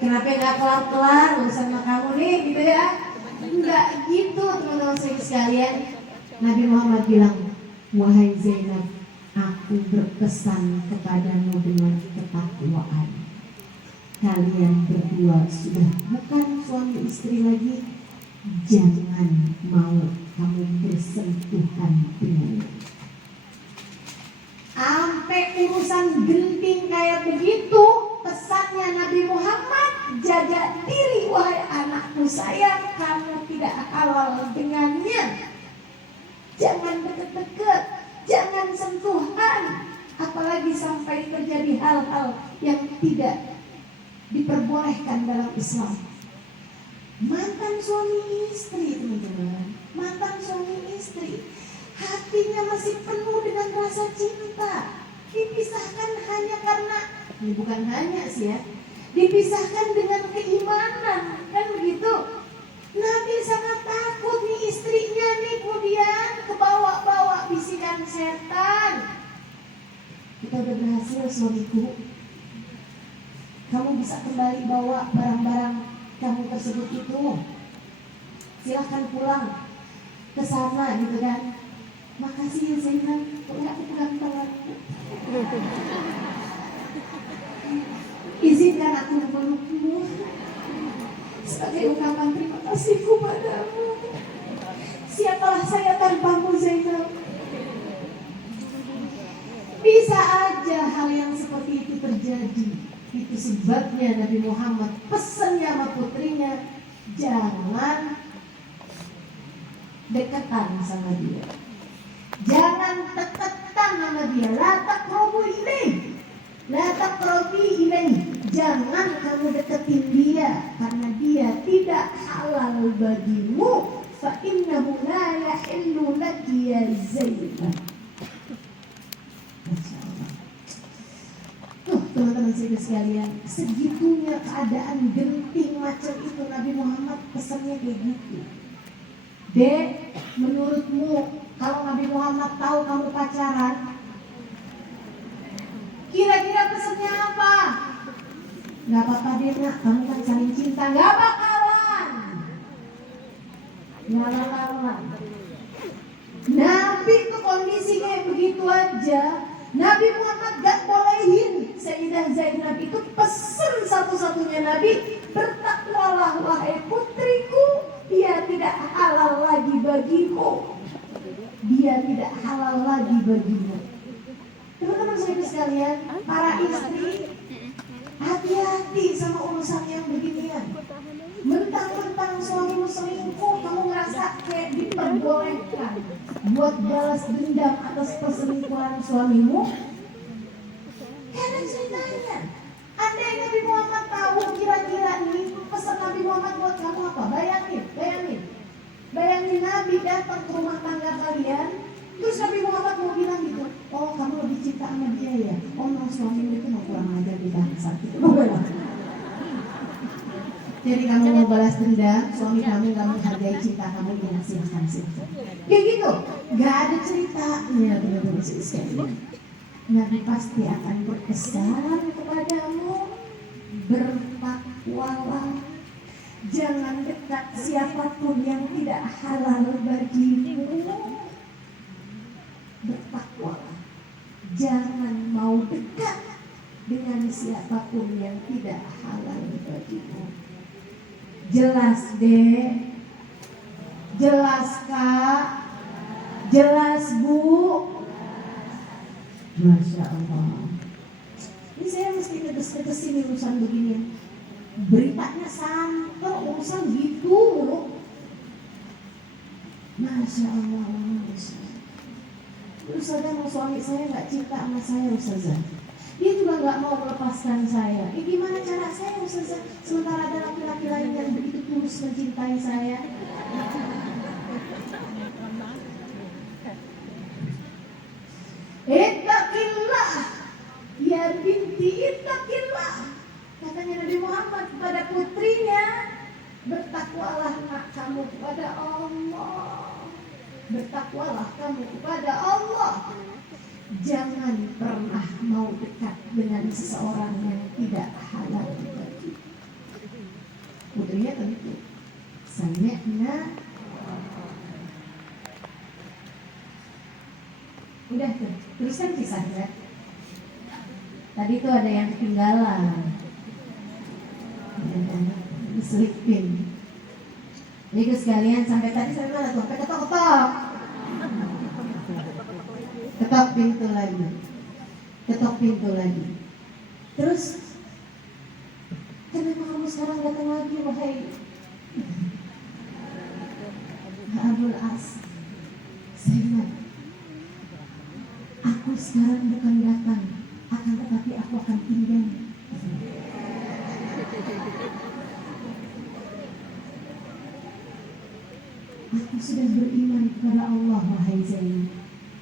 Kenapa gak kelar-kelar urusan sama kamu nih gitu ya? Enggak gitu teman-teman sekalian. Nabi Muhammad bilang, wahai Zainab, aku berpesan kepadamu dengan ketakwaan. Kalian berdua sudah bukan suami istri lagi. Jangan mau kamu bersentuhan dengannya. Sampai urusan genting kayak begitu, pesannya Nabi Muhammad, jaga diri wahai anakku sayang, kamu tidak halal dengannya. Jangan deket-deket, jangan sentuhan, apalagi sampai terjadi hal-hal yang tidak diperbolehkan dalam Islam. Mantan suami istri teman-teman, mantan suami istri, hatinya masih penuh dengan rasa cinta. Dipisahkan hanya karena, ini bukan hanya sih ya, dipisahkan dengan keimanan, kan begitu. Nabi sangat takut nih istrinya nih kemudian kebawa-bawa bisikan setan. Kita udah berhasil suamiku, kamu bisa kembali bawa barang-barang kamu tersebut itu. Silahkan pulang ke sana gitu kan. Makasih ya Zainab, kok aku pegang tanganmu. Izinkan aku memelukmu sebagai ungkapan terima kasihku padamu. Siapalah saya tanpamu Zainab. Bisa aja hal yang seperti itu terjadi. Itu sebabnya Nabi Muhammad pesannya sama putrinya, jangan deketan sama dia, jangan deketan sama dia. La taqrabu ilaih, jangan kamu deketin dia, karena dia tidak halal bagimu. Fa innahu la yahillu laki ya Zainab. Teman-teman sekalian, segitunya keadaan genting macam itu Nabi Muhammad pesannya kayak gitu. Dek, menurutmu kalau Nabi Muhammad tahu kamu pacaran, kira-kira pesannya apa? Gak apa-apa deh nak, kamu kan saling cinta. Gak bakalan. Nabi tuh kondisi kayak begitu aja, Nabi Muhammad gak bolehin Sayyidah Zainab itu pesan satu-satunya Nabi, bertakwalah wahai putriku, dia tidak halal lagi bagimu. Dia tidak halal lagi bagimu. Teman-teman sekalian, para istri, hati-hati sama urusan yang beginian. Mentang-mentang suamimu selingkuh, kamu ngerasa kayak diperbolehkan buat balas dendam atas perselingkuhan suamimu. Karena ceritanya, andai Nabi Muhammad tahu kira-kira nih pesan Nabi Muhammad buat kamu apa? Bayangin Nabi datang ke rumah tangga kalian, terus Nabi Muhammad mau bilang gitu, oh kamu lebih cinta sama dia ya? Oh no, suamimu itu mau kurang ajar di bangsa gitu. Jadi kamu mau balas dendam, suami kamu nggak menghargai cinta kamu, ya silahkan. Kayak gitu, nggak ada ceritanya benar-benar sekali. Nabi pasti akan berpesan kepadamu, bertakwalah, jangan dekat siapapun yang tidak halal bagimu. Bertakwalah, jangan mau dekat dengan siapapun yang tidak halal bagimu. Jelas deh, jelas kak, jelas bu. Masya Allah. Ini saya mesti tegas-tegasin urusan begini. Beritanya santer, urusan gitu mulu. Masya Allah. Ustazah mau suami saya nggak cinta sama saya Ustazah. Dia juga nggak mau melepaskan saya. Gimana cara saya Ustazah? Sementara ada laki-laki lain yang begitu tulus mencintai saya. Ittaqillah, ya binti ittaqillah. Katanya Nabi Muhammad kepada putrinya, bertakwalah nak kamu kepada Allah. Bertakwalah kamu kepada Allah. Jangan pernah mau dekat dengan seseorang yang tidak halal bagi. Putrinya tentu sami'na. Udah tuh, teruskan kisahnya. Tadi tuh ada yang ketinggalan. Diselipin. Jadi sekalian sampai tadi sampai mana tuh? Sampai ketok-ketok. Ketok pintu lagi. Ketok pintu lagi. Terus kenapa kamu sekarang datang lagi wahai Abul As? Zainab, aku sekarang bukan datang, akan tetapi aku akan tinggal. Aku sudah beriman kepada Allah wahai Zainab,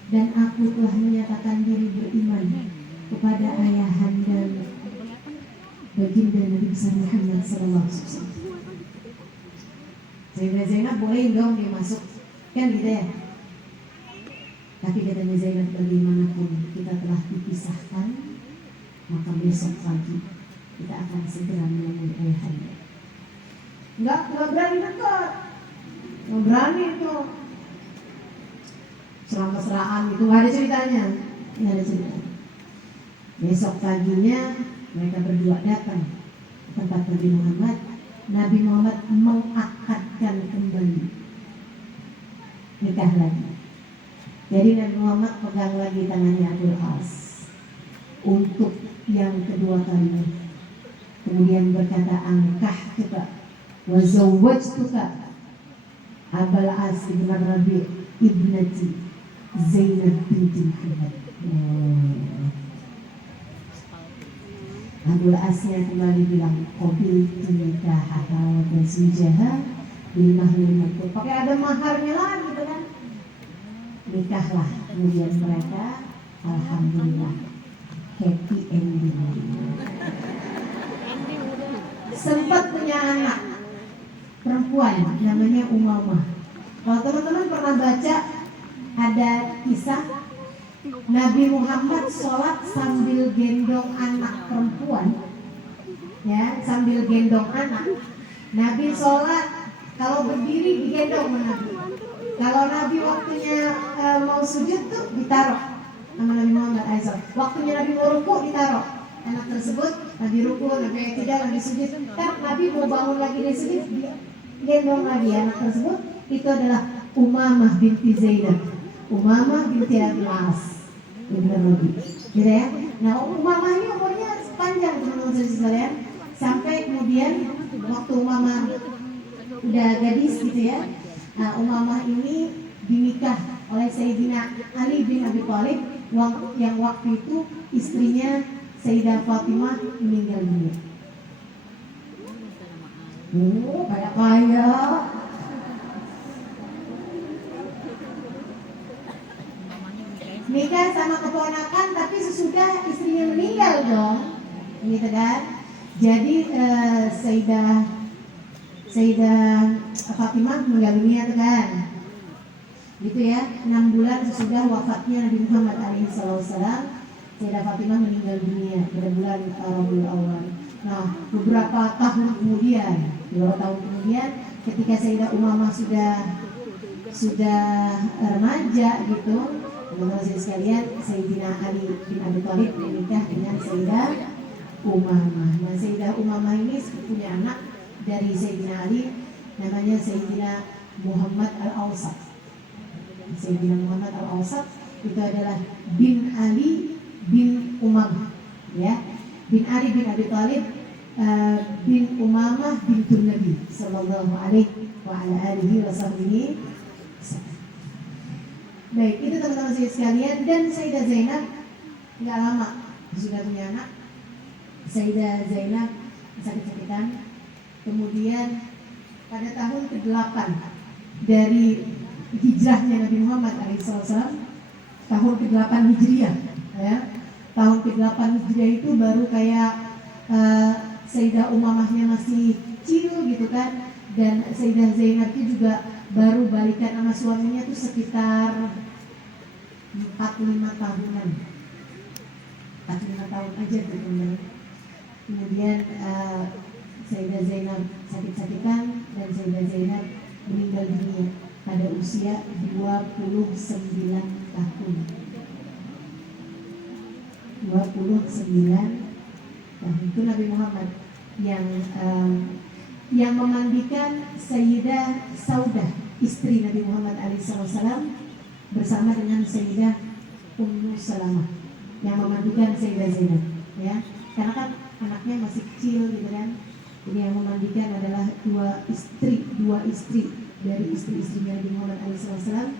dan aku telah menyatakan diri beriman kepada ayahanda baginda Nabi besar Muhammad sallallahu alaihi wasallam. Zainab boleh dong dia masuk, kan gitu ya. Tapi katanya Zainab, bagaimanapun kita telah dipisahkan, maka besok pagi kita akan segera menemui ayahanda. Enggak berani dekat, nggak berani itu. Serang-seraan itu nggak ada ceritanya, nggak ada ceritanya. Besok paginya mereka berdua datang ke tempat Nabi Muhammad. Nabi Muhammad mengakadkan kembali, nikah lagi. Jadi Nabi Muhammad pegang lagi tangannya Abul As untuk yang kedua kalinya. Kemudian berkata, angkahtuka wa zawwajtuka Abul As ibn Rabi' ibnati Zainab binti Muhammad. Abul Asnya kembali bilang, qabil tunikahaha wa tazwijaha bil mahril maktub. Pakai ada maharnya lah gitu kan. Nikahlah. Kemudian mereka alhamdulillah happy ending. Sempat punya anak perempuan namanya Umamah. Kalau teman-teman pernah baca, ada kisah Nabi Muhammad sholat sambil gendong anak perempuan, ya, sambil gendong anak. Nabi sholat, kalau berdiri digendong Nabi. Kalau Nabi waktunya mau sujud tuh ditaruh sama Nabi Muhammad Aisyah. Waktunya Nabi mau ruku ditaruh anak tersebut. Nabi ruku, Nabi tidak, Nabi sujud. Kan Nabi mau bangun lagi dari sujud, gendong lagi anak tersebut. Itu adalah Umamah binti Zainab, Umamah binti Abul As ibn Rabi', gitu ya. Nah, Umamah ini umurnya panjang teman-teman sekalian, sampai kemudian waktu Umamah udah gadis gitu ya. Nah, Umamah ini dinikah oleh Sayyidina Ali bin Abi Thalib yang waktu itu istrinya Sayyidah Fatimah meninggal dunia. Kayak kaya. Nikah sama keponakan tapi sesudah istrinya meninggal dong, gitu kan. Jadi Sayyidah Sayyidah Fatimah meninggal dunia tuh kan, gitu ya. 6 bulan sesudah wafatnya Nabi Muhammad SAW, Sayyidah Fatimah meninggal dunia pada bulan Rabiul Awal. Nah, beberapa tahun kemudian, ketika Sayyidah Umamah sudah remaja gitu, teman-teman sekalian, Sayyidina Ali bin Abi Thalib menikah dengan Sayyidah Umamah. Nah, Sayyidah Umamah ini punya anak dari Sayyidina Ali, namanya Sayyidina Muhammad Al-Awsat. Sayyidina Muhammad Al-Awsat itu adalah bin Ali bin Umamah, ya, bin Ali bin Abi Thalib bin Umamah bintun Nabi sallallahu alaihi wa ala alihi wasallam. Baik, itu teman-teman saya sekalian. Dan Sayyidah Zainab nggak lama sudah punya anak. Sayyidah Zainab sakit-sakitan. Kemudian pada tahun ke-8 dari hijrahnya Nabi Muhammad SAW, tahun ke-8 Hijriah, ya. Tahun ke-8 Hijriah itu baru kayak Sayyidah Umamahnya masih kecil gitu kan, dan Sayyidah Zainab itu juga baru balikan sama suaminya tuh sekitar 45 tahunan, 45 tahun aja tuh teman-teman. Kemudian Sayyidah Zainab sakit-sakitan dan Sayyidah Zainab meninggal dunia pada usia 29 tahun. 29 tahun itu Nabi Muhammad yang memandikan Sayyidah Saudah, istri Nabi Muhammad SAW, bersama dengan Sayyidah Ummu Salamah, yang memandikan Sayyidah Zainab, ya. Karena kan anaknya masih kecil gitu kan. Jadi yang memandikan adalah dua istri dari istri-istrinya Nabi Muhammad SAW,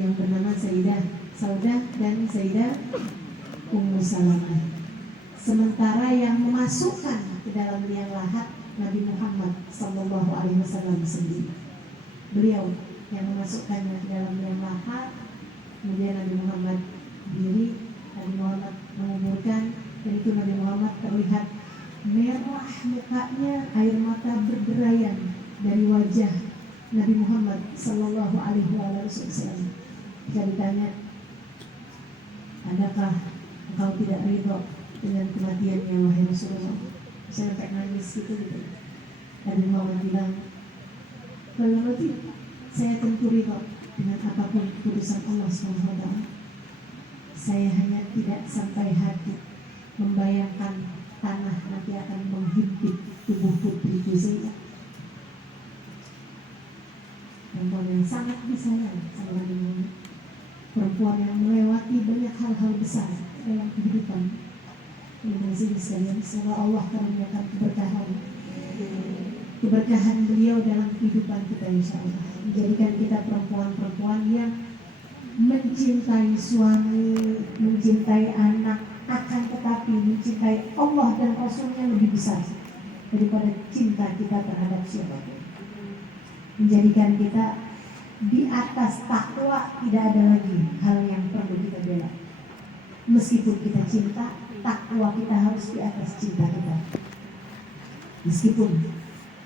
yang bernama Sayyidah Saudah dan Sayyidah Ummu Salamah. Sementara yang memasukkan ke dalam liang lahat Nabi Muhammad SAW sendiri. Beliau yang memasukkannya ke dalam liang lahat. Kemudian Nabi Muhammad diri, Nabi Muhammad menguburkan, dan itu Nabi Muhammad terlihat merah mukanya, air mata berderayan dari wajah Nabi Muhammad Sallallahu Alaihi Wasallam. Jika ditanya, adakah engkau tidak ridho dengan kematiannya wahai Rasulullah? Saya sampai nangis gitu. Nabi Muhammad bilang, kalau tidak, saya tentu ridho dengan apapun keputusan Allah SWT. Saya hanya tidak sampai hati membayangkan tanah nanti akan menghimpit tubuh putriku Zainab, perempuan yang sangat disayang sama Nabi Muhammad, perempuan yang melewati banyak hal-hal besar dalam kehidupan. Semoga Allah karuniakan keberkahan beliau dalam kehidupan kita, insya Allah, menjadikan kita perempuan-perempuan yang mencintai suami, mencintai anak, akan tetapi mencintai Allah dan Rasulnya lebih besar daripada cinta kita terhadap siapapun. Menjadikan kita di atas takwa, tidak ada lagi hal yang perlu kita bela. Meskipun kita cinta, takwa kita harus di atas cinta kita. Meskipun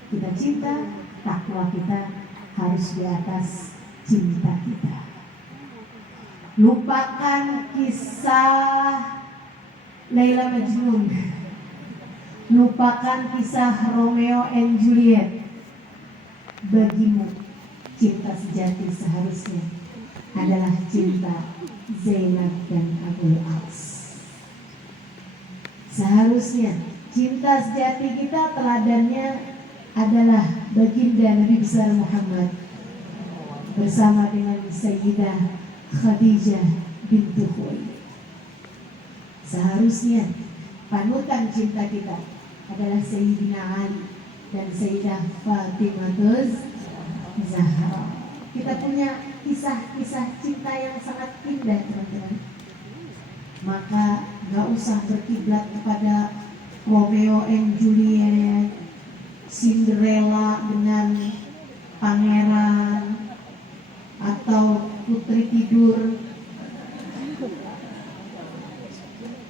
kita cinta, takwa kita harus di atas cinta kita. Lupakan kisah Laila Majnun, lupakan kisah Romeo and Juliet. Bagimu, cinta sejati seharusnya adalah cinta Zainab dan Abul As. Seharusnya cinta sejati kita teladannya adalah baginda Nabi besar Muhammad bersama dengan Sayyidah Khadijah bintu Khuwailid. Seharusnya panutan cinta kita adalah Sayyidina Ali dan Sayyidah Fatimah Zahra. Kita punya kisah-kisah cinta yang sangat indah, teman-teman. Maka gak usah berkiblat kepada Romeo and Juliet, Cinderella dengan pangeran, atau putri tidur,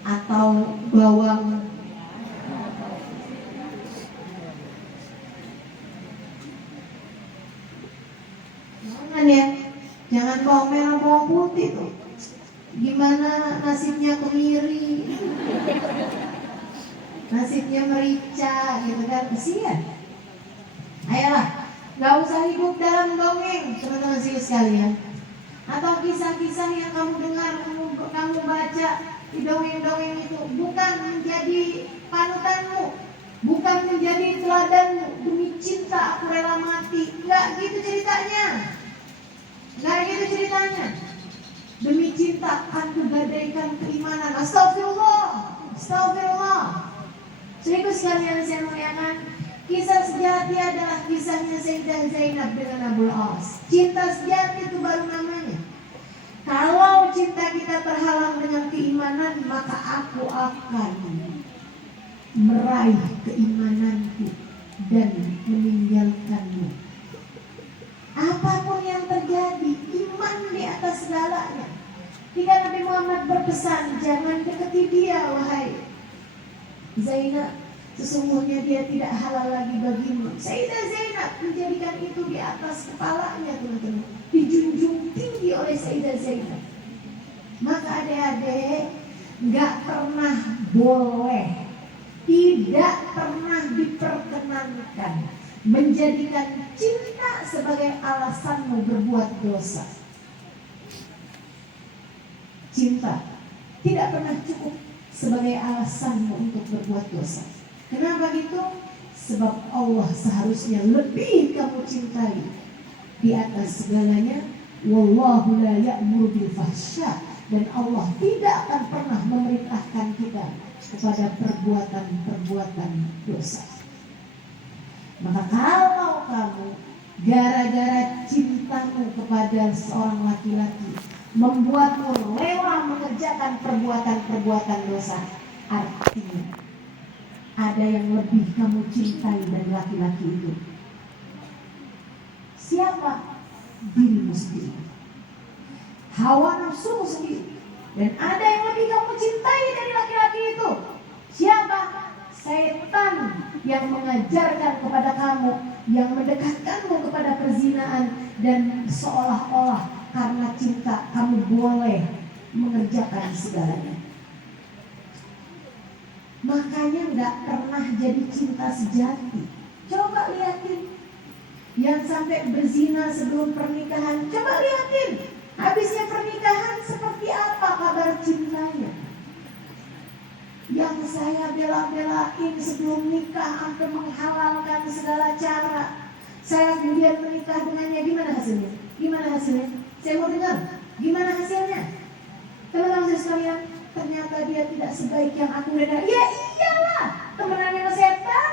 atau bawang Gimana nasibnya kemiri, nasibnya merica gitu kan, kasihan. Ayolah, gak usah hidup dalam dongeng teman-teman sekalian, atau kisah-kisah yang kamu dengar, kamu baca di dongeng-dongeng itu bukan menjadi panutanmu, bukan menjadi teladanmu. Demi cinta aku rela mati, gak gitu ceritanya, gak gitu ceritanya. Demi cinta aku gadaikan keimanan. Astagfirullah, astagfirullah. Saudaraku sekalian saya muliakan, kisah sejati adalah kisahnya Sayyidah Zainab dengan Abul As. Cinta sejati itu baru namanya. Kalau cinta kita terhalang dengan keimanan, maka aku akan meraih keimananku dan meninggalkanmu. Apapun yang terjadi, iman di atas segalanya. Jika Nabi Muhammad berpesan, jangan dekati dia wahai Zainab, sesungguhnya dia tidak halal lagi bagimu. Sayyidah Zainab menjadikan itu di atas kepalanya, teman-teman, dijunjung tinggi oleh Sayyidah Zainab. Maka adik-adik gak pernah boleh, tidak pernah diperkenankan menjadikan cinta sebagai alasanmu berbuat dosa. Cinta tidak pernah cukup sebagai alasanmu untuk berbuat dosa. Kenapa gitu? Sebab Allah seharusnya lebih kamu cintai di atas segalanya. Wallahu la ya'muru bil fahsya, dan Allah tidak akan pernah memerintahkan kita kepada perbuatan-perbuatan dosa. Maka kalau kamu gara-gara cintamu kepada seorang laki-laki membuatmu rela mengerjakan perbuatan-perbuatan dosa, artinya ada yang lebih kamu cintai dari laki-laki itu. Siapa? Dirimu sendiri, hawa nafsumu sendiri. Dan ada yang lebih kamu cintai dari laki-laki itu. Siapa? Setan yang mengajarkan kepada kamu, yang mendekatkanmu kepada perzinaan, dan seolah-olah karena cinta kamu boleh mengerjakan segalanya. Makanya gak pernah jadi cinta sejati. Coba lihatin yang sampai berzina sebelum pernikahan, coba lihatin habisnya pernikahan seperti apa kabar cintanya. Yang saya bela-belain sebelum nikah, hampir menghalalkan segala cara, saya kemudian menikah dengannya, gimana hasilnya? Gimana hasilnya? Saya mau dengar, gimana hasilnya? Teman-teman sekalian, ternyata dia tidak sebaik yang aku lihat. Ya iyalah, temenannya sama setan.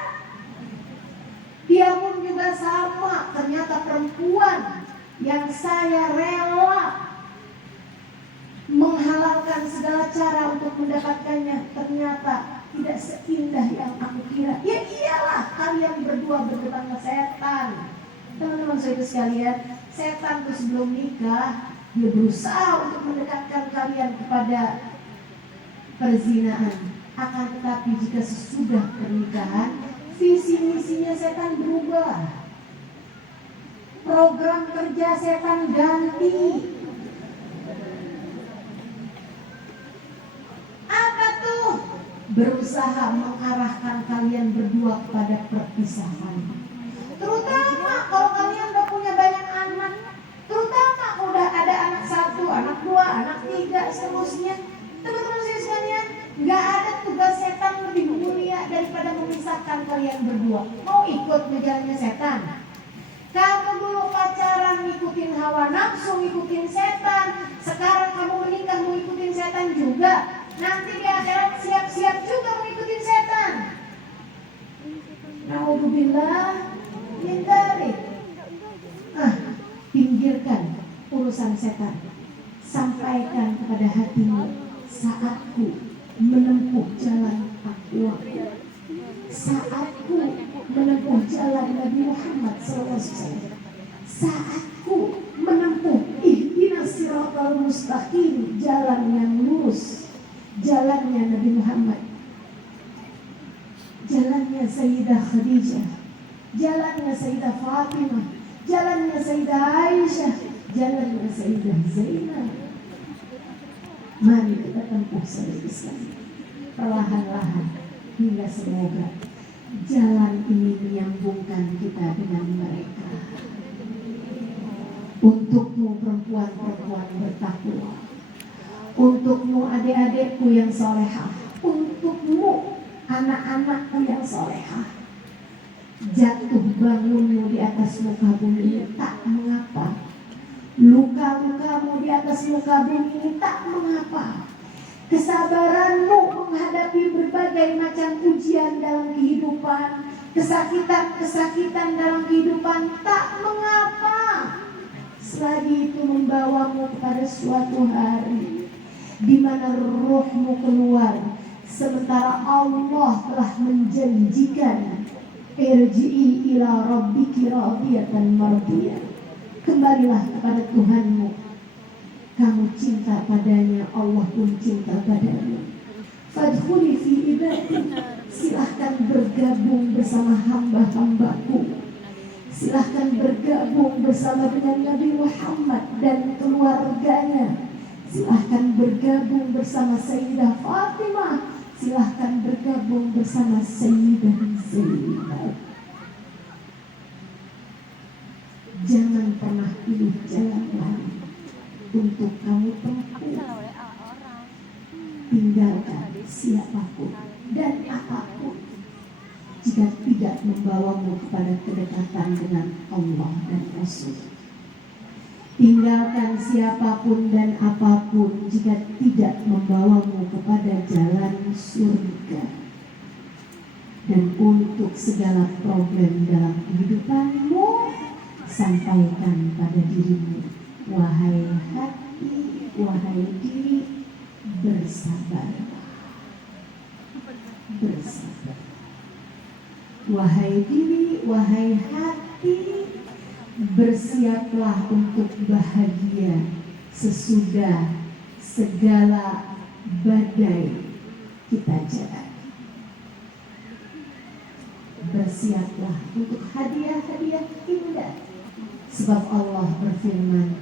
Dia pun juga sama, ternyata perempuan yang saya rela menghalalkan segala cara untuk mendapatkannya, ternyata tidak seindah yang aku kira. Ya iyalah, kalian berdua berdebat sama setan. Teman-teman saudara sekalian, setan itu sebelum nikah dia berusaha untuk mendekatkan kalian kepada perzinaan. Akan tetapi jika sesudah pernikahan, visi misinya setan berubah. Program kerja setan ganti. Apa tuh? Berusaha mengarahkan kalian berdua kepada perpisahan. Terutama kalau kalian udah punya banyak anak, terutama kalau udah ada anak 1, anak 2, anak 3, seterusnya. Teman-teman saya sekalian, gak ada tugas setan lebih mulia daripada memisahkan kalian berdua. Mau ikut ngejarnya setan? Kamu dulu pacaran ngikutin hawa nafsu, ngikutin setan. Sekarang kamu menikah mau ikutin setan juga. Nanti di akhirat siap-siap juga mau ikutin setan. Na'udzubillah min dzalik. Pinggirkan urusan setan. Sampaikan kepada hatimu, saatku menempuh jalan takwa, saatku menempuh jalan Nabi Muhammad SAW, saatku menempuh ihdinas siratal mustaqim, jalan yang lurus, jalannya Nabi Muhammad, jalannya Sayyidah Khadijah, jalannya Sayyidah Fatimah, jalannya Sayyidah Aisyah, jalannya Sayyidah Zainab. Mari kita tempuh saudara-saudara perlahan-lahan hingga semoga jalan ini menyambungkan kita dengan mereka. Untukmu perempuan-perempuan bertakwa, untukmu adik-adikku yang solehah, untukmu anak-anakku yang solehah, jatuh bangunmu di atas muka bumi tak mengapa, luka-lukamu di atas muka bumi tak mengapa, kesabaranmu menghadapi berbagai macam ujian dalam kehidupan, kesakitan-kesakitan dalam kehidupan tak mengapa, selagi itu membawamu kepada suatu hari di mana rohmu keluar, sementara Allah telah menjanjikan irji'i ila rabbiki radiyatan mardiyah. Kembalilah kepada Tuhanmu, kamu cinta padanya, Allah pun cinta padamu. Fadkhuli fi ibadi, silahkan bergabung bersama hamba-hambaku, silahkan bergabung bersama dengan Nabi Muhammad dan keluarganya, silahkan bergabung bersama Sayyidah Fatimah, silahkan bergabung bersama Sayyidah Zainab. Jangan pernah pilih jalan lain untuk kamu tempuh. Tinggalkan siapapun dan apapun jika tidak membawamu kepada kedekatan dengan Allah dan Rasul. Tinggalkan siapapun dan apapun jika tidak membawamu kepada jalan surga. Dan untuk segala problem dalam kehidupanmu, sampaikan pada dirimu, wahai hati, wahai diri, bersabarlah. Bersabar. Wahai diri, wahai hati, bersiaplah untuk bahagia sesudah segala badai kita jalani. Bersiaplah untuk hadiah-hadiah indah, sebab Allah berfirman,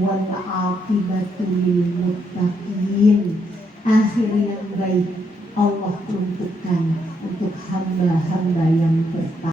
wal aqibatu lil muttaqin. Akhir yang baik Allah peruntukkan untuk hamba-hamba yang